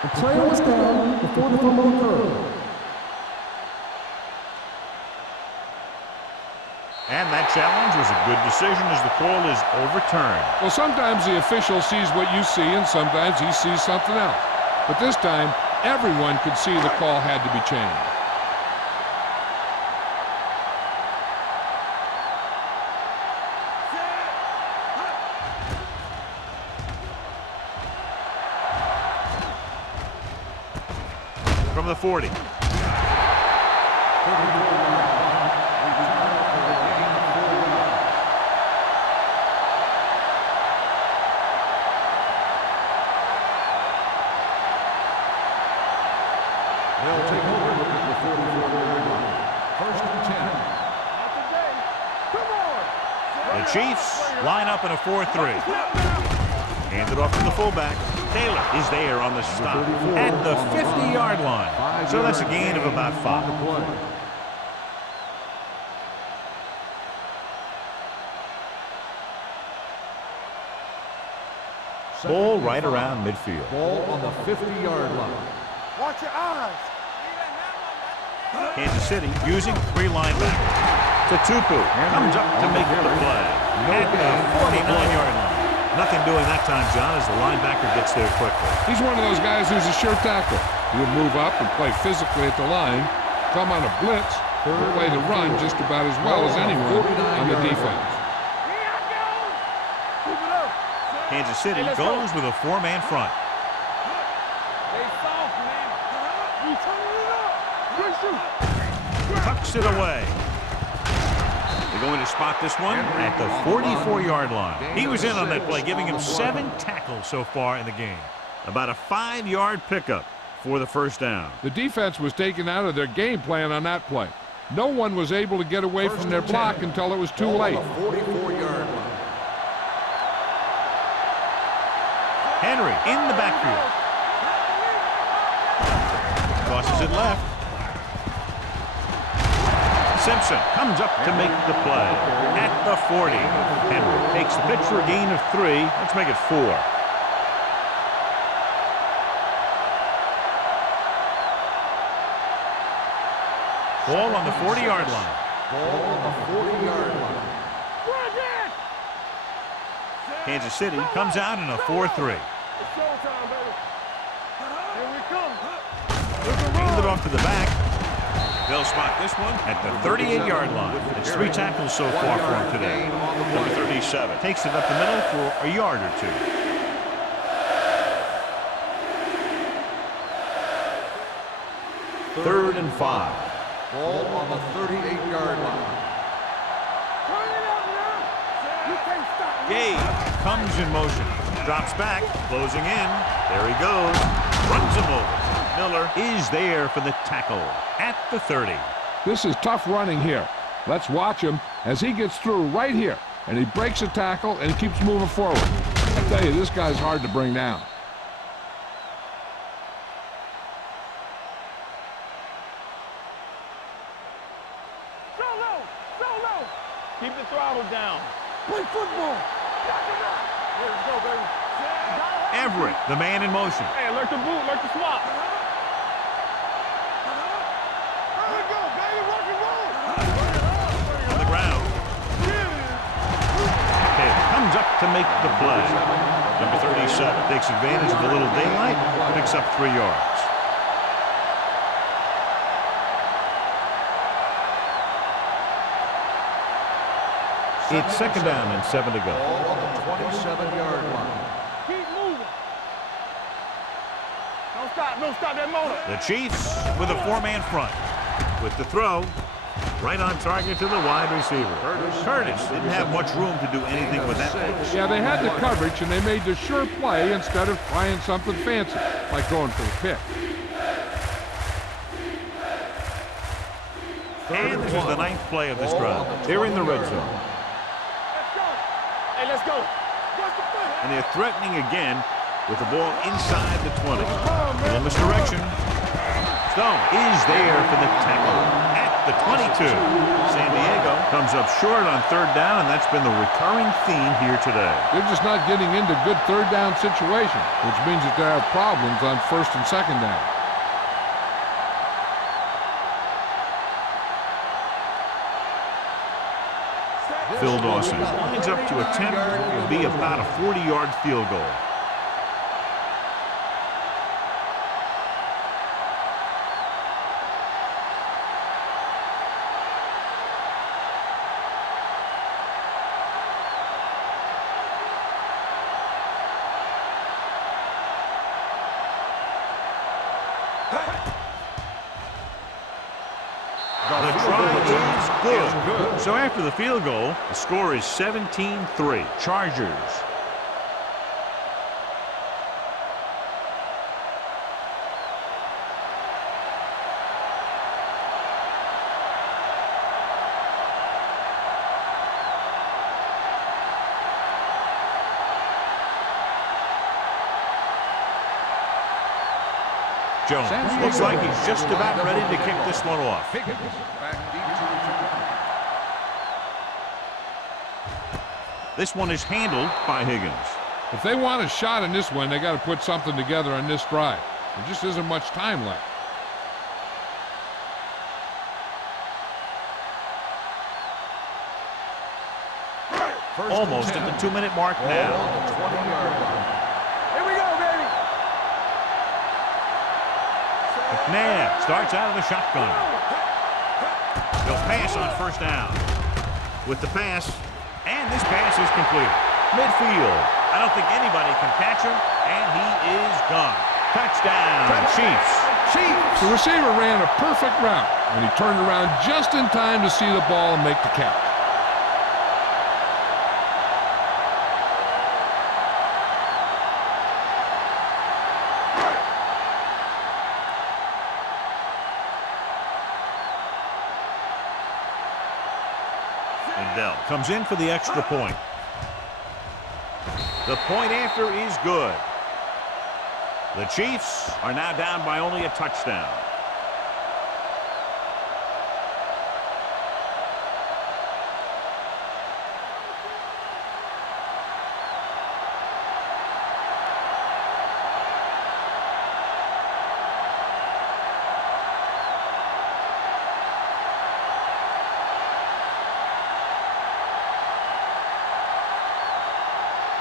The player was down before the fumble occurred. And that challenge was a good decision as the call is overturned. Well, sometimes the official sees what you see, and sometimes he sees something else. But this time, everyone could see the call had to be changed. From the 40. They'll take over at the 44-yard line. First and 10. Not today. Come on. The Chiefs line up in a 4-3. Hand it off to the fullback. Taylor is there on the stop at the 50-yard line. So that's a gain of about 5. Ball right around midfield. Ball on the 50-yard line. Watch your eyes. Kansas City using 3 linebackers. Tupu comes up to make the play at the 49-yard line. Nothing doing that time, John, as the linebacker gets there quickly. He's one of those guys who's a sure tackle. He'll move up and play physically at the line, come on a blitz, and play the run just about as well as anyone on the defense. Keep it up. Kansas City goes with a 4-man front. They soft, man. We turning it up. Good shoot. Tucks it away. They're going to spot this one at the 44-yard line. He was in on that play, giving him 7 tackles so far in the game. About a 5-yard pickup for the first down. The defense was taken out of their game plan on that play. No one was able to get away from their block until it was too late. 44-yard line. Henry in the backfield. Crosses it left. Simpson comes up to make the play at the 40. Henry takes the pitch for a gain of 3. Let's make it 4. Ball on the 40-yard line. Ball on the 40-yard line. Kansas City comes out in a 4-3. It's showtime, baby. Here we come. Hand it off to the back. They'll spot this one at the 38-yard line. It's 3 tackles so far for him today. Number 37 takes it up the middle for a yard or 2. Third and 5. Ball on the 38-yard line. Turn it up now. You can't stop me. Gage comes in motion. Drops back. Closing in. There he goes. Runs him over. Miller is there for the tackle at the 30. This is tough running here. Let's watch him as he gets through right here. And he breaks a tackle and he keeps moving forward. I tell you, this guy's hard to bring down. So low. Keep the throttle down. Play football. Here we go, baby. Everett, the man in motion. Hey, alert the boot, alert the swap. Here we go, baby. Rock and roll. On the ground. Taylor comes up to make the play. Number 37 takes advantage of a little daylight, picks up 3 yards. It's second down and 7 to go. Ball on the 27-yard line. Keep moving. Don't stop that motor. The Chiefs with a 4-man front. With the throw, right on target to the wide receiver. Curtis didn't have much room to do anything with that one. Yeah, they had the coverage, and they made the sure play instead of trying something fancy, like going for the pick. And this is the 9th play of this drive. They're in the red zone. Let's go. Hey, let's go. What's the play? And they're threatening again with the ball inside the 20. A little misdirection. Stone is there for the tackle at the 22. San Diego comes up short on 3rd down, and that's been the recurring theme here today. They're just not getting into good 3rd down situations, which means that they have problems on 1st and 2nd down. Phil Dawson lines up to attempt what will be about a 40-yard field goal. The try is good. So after the field goal, the score is 17-3. Chargers. Jones looks like he's just about ready to kick this one off. Back deep to return. This one is handled by Higgins. If they want a shot in this one, they got to put something together on this drive. There just isn't much time left. Almost at the 2-minute mark now. On the 20-yard line. Here we go, baby. McNabb starts out of the shotgun. He'll pass on 1st down. With the pass, and this pass is complete. Midfield. I don't think anybody can catch him, and he is gone. Touchdown, Chiefs. Chiefs. The receiver ran a perfect route, and he turned around just in time to see the ball and make the catch. Dell comes in for the extra point. The point after is good. The Chiefs are now down by only a touchdown.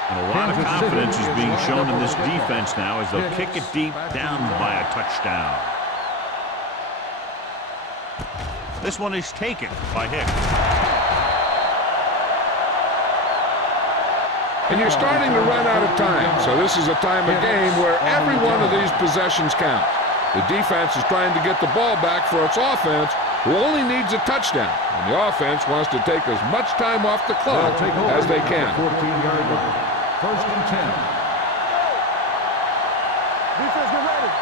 And a lot of confidence is being shown in this defense now as they'll kick it deep down by a touchdown. This one is taken by Hicks. And you're starting to run out of time, so this is a time of game where every one of these possessions counts. The defense is trying to get the ball back for its offense, who only needs a touchdown, and the offense wants to take as much time off the clock as they can. 14-yard line. 1st and 10. Defense, get ready.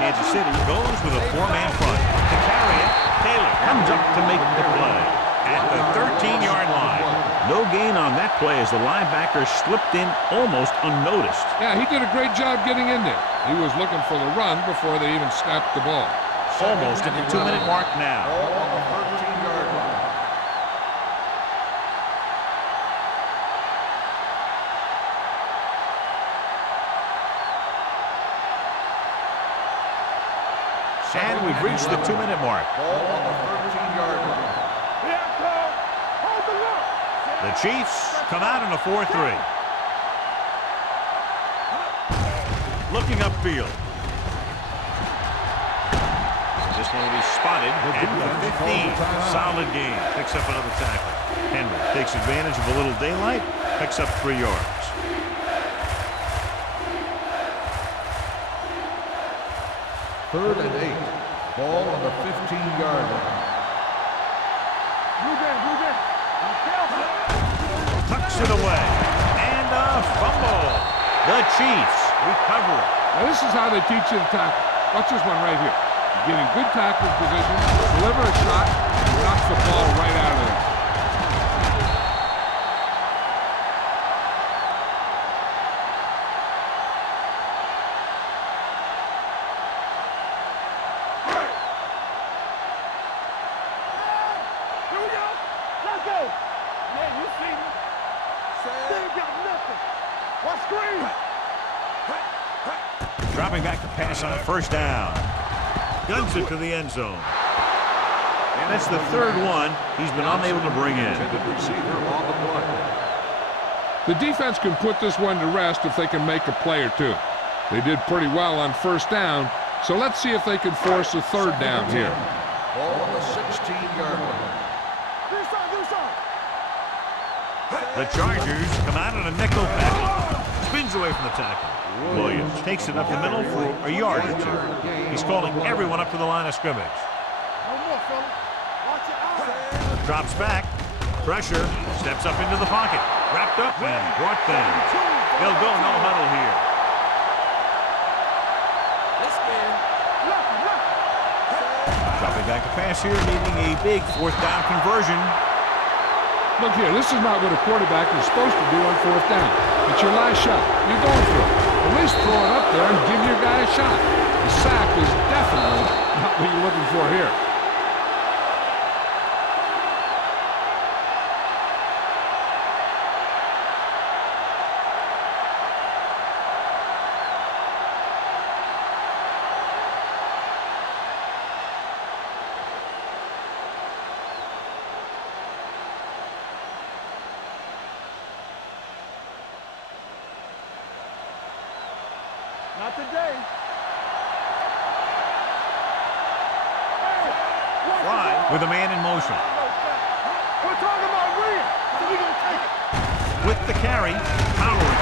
Kansas City goes with a 4-man front. To carry it, Taylor comes up to make the play. At the 13-yard line. No gain on that play as the linebacker slipped in almost unnoticed. Yeah, he did a great job getting in there. He was looking for the run before they even snapped the ball. Almost at the 2-minute mark now. Ball on the 13-yard line. And we've reached the 2-minute mark. Ball on the 13-yard line. Yeah, Cole. Hold the look. The Chiefs come out in a 4-3. Looking upfield. This and he's spotted at the 15. Solid game. Picks up another tackle. Henry takes advantage of a little daylight. Picks up 3 yards. Third and 8. Ball on the 15-yard line. Tucks it away. And a fumble. The Chiefs recover it. Now this is how they teach you to tackle. Watch this one right here. You get in good tackling position, deliver a shot, and knocks the ball right out of there. Dropping back to pass on a first down. Guns it to the end zone. And that's the third one he's been unable to bring in. The defense can put this one to rest if they can make a play or two. They did pretty well on first down, so let's see if they can force a third down here. Ball on the 16-yard line. The Chargers come out in a nickel package. Spins away from the tackle. Williams takes it up the middle for a yard or two. He's calling everyone up to the line of scrimmage. Drops back. Pressure. Steps up into the pocket. Wrapped up and brought down. They'll go no huddle here. Dropping back to pass here, needing a big fourth down conversion. Look here, this is not what a quarterback is supposed to do on fourth down. It's your last shot. You're going for it. At least throw it up there and give your guy a shot. The sack is definitely not what you're looking for here. Not today. Fly with a man in motion. We're talking about real. So we're going to take it. With the carry, powering.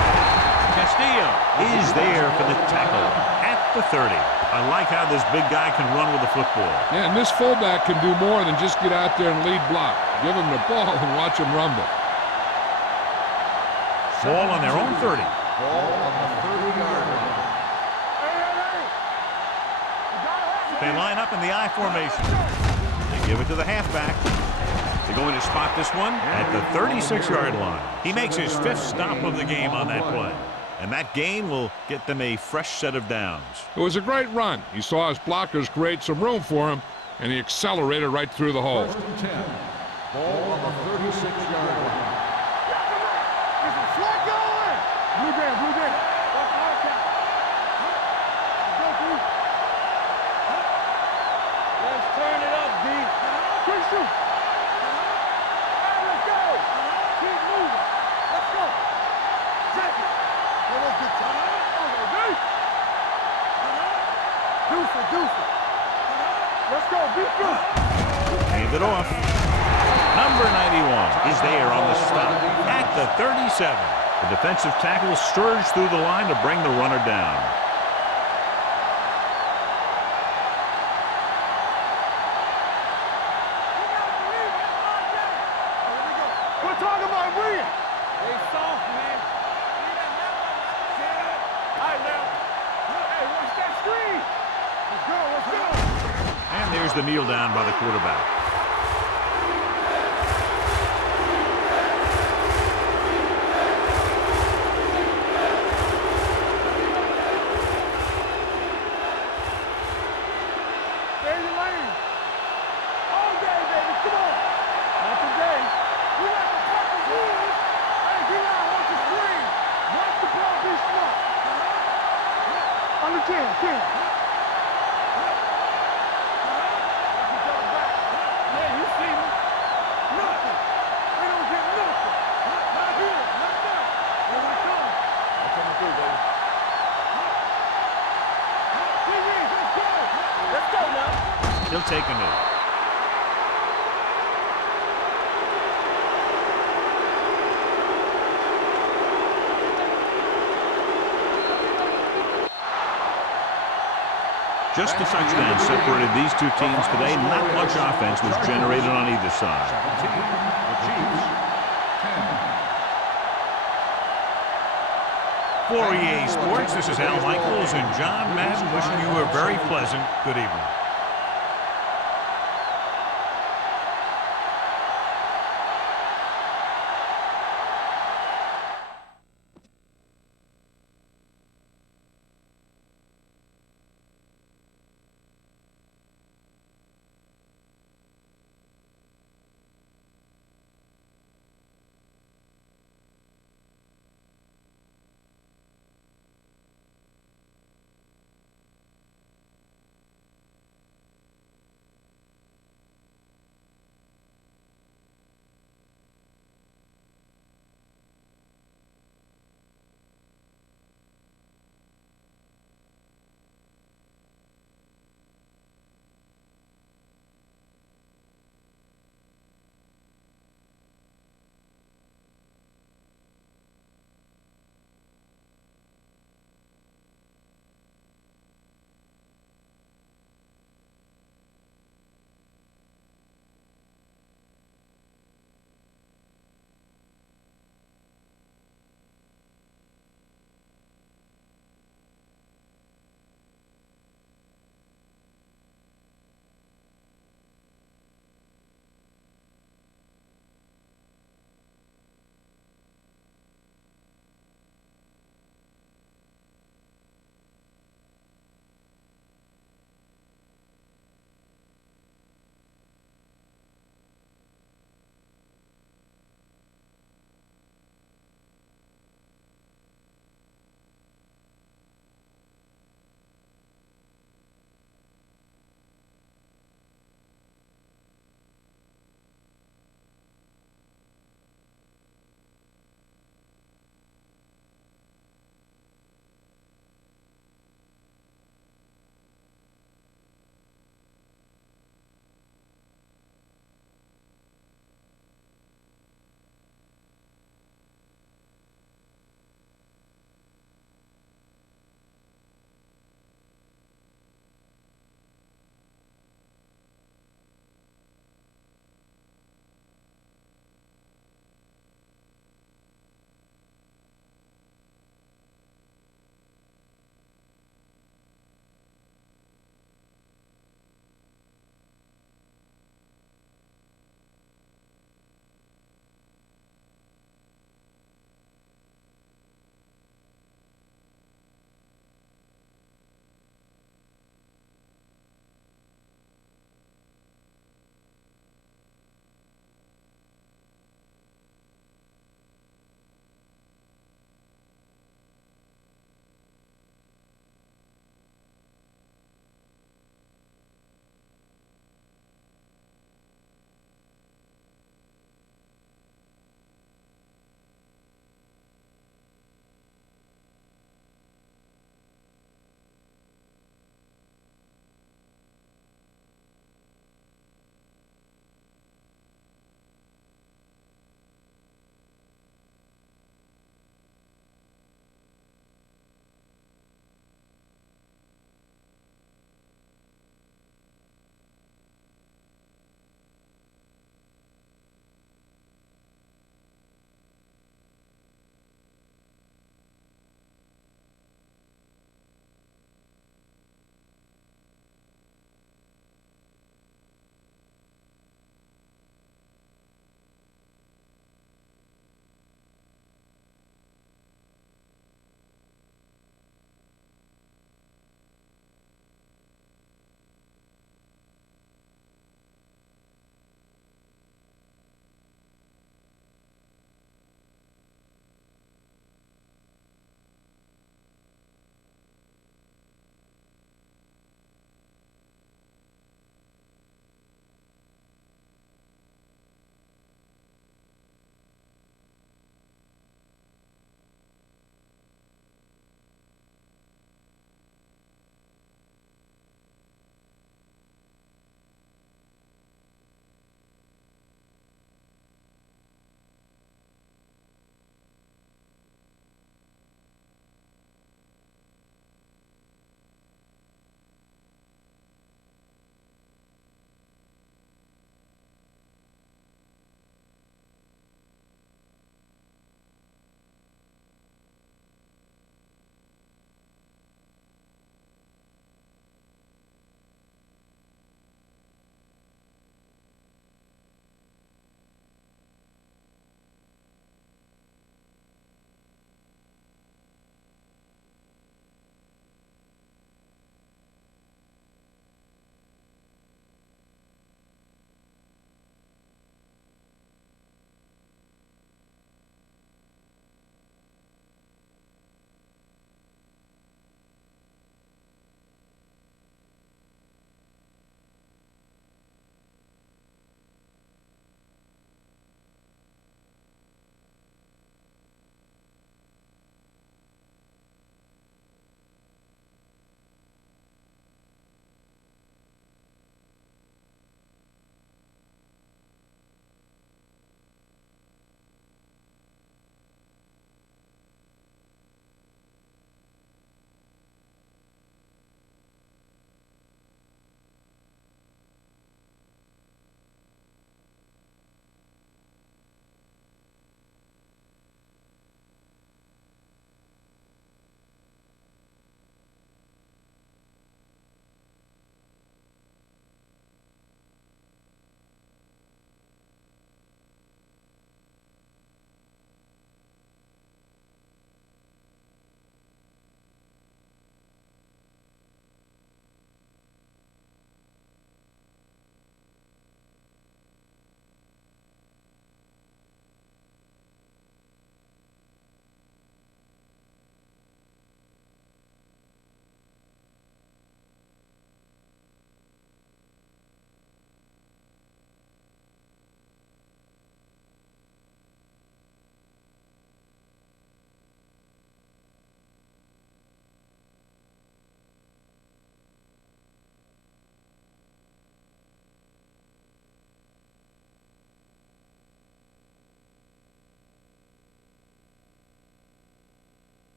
Castillo is there for the tackle at the 30. I like how this big guy can run with the football. Yeah, and this fullback can do more than just get out there and lead block. Give him the ball and watch him rumble. Ball on their own 30. Ball on the 30-yard line. They line up in the I formation. They give it to the halfback. They're going to spot this one at the 36-yard line. He makes his 5th stop of the game on that play. And that gain will get them a fresh set of downs. It was a great run. He saw his blockers create some room for him, and he accelerated right through the hole. 1st and 10. Ball on the 36-yard line. Blue down, blue down. Let's turn it up, D. Quick shoot. Let's go. Keep moving. Let's go. Check it. Let's get time. Deuce it, deuce it. Let's go, beat Deuce. Hand it off. Number 91 is there on the stop at the 37. The defensive tackle surged through the line to bring the runner down. We're talking about real. They soft, man. All right, now. Hey, watch that screen. Let's go, let's go. And there's the kneel down by the quarterback. He'll take a knee. Just a touchdown separated these two teams today. Not much offense was generated on either side. 17, the Chiefs, 10. For EA Sports, this is Al Michaels and John Madden wishing you a very pleasant good evening.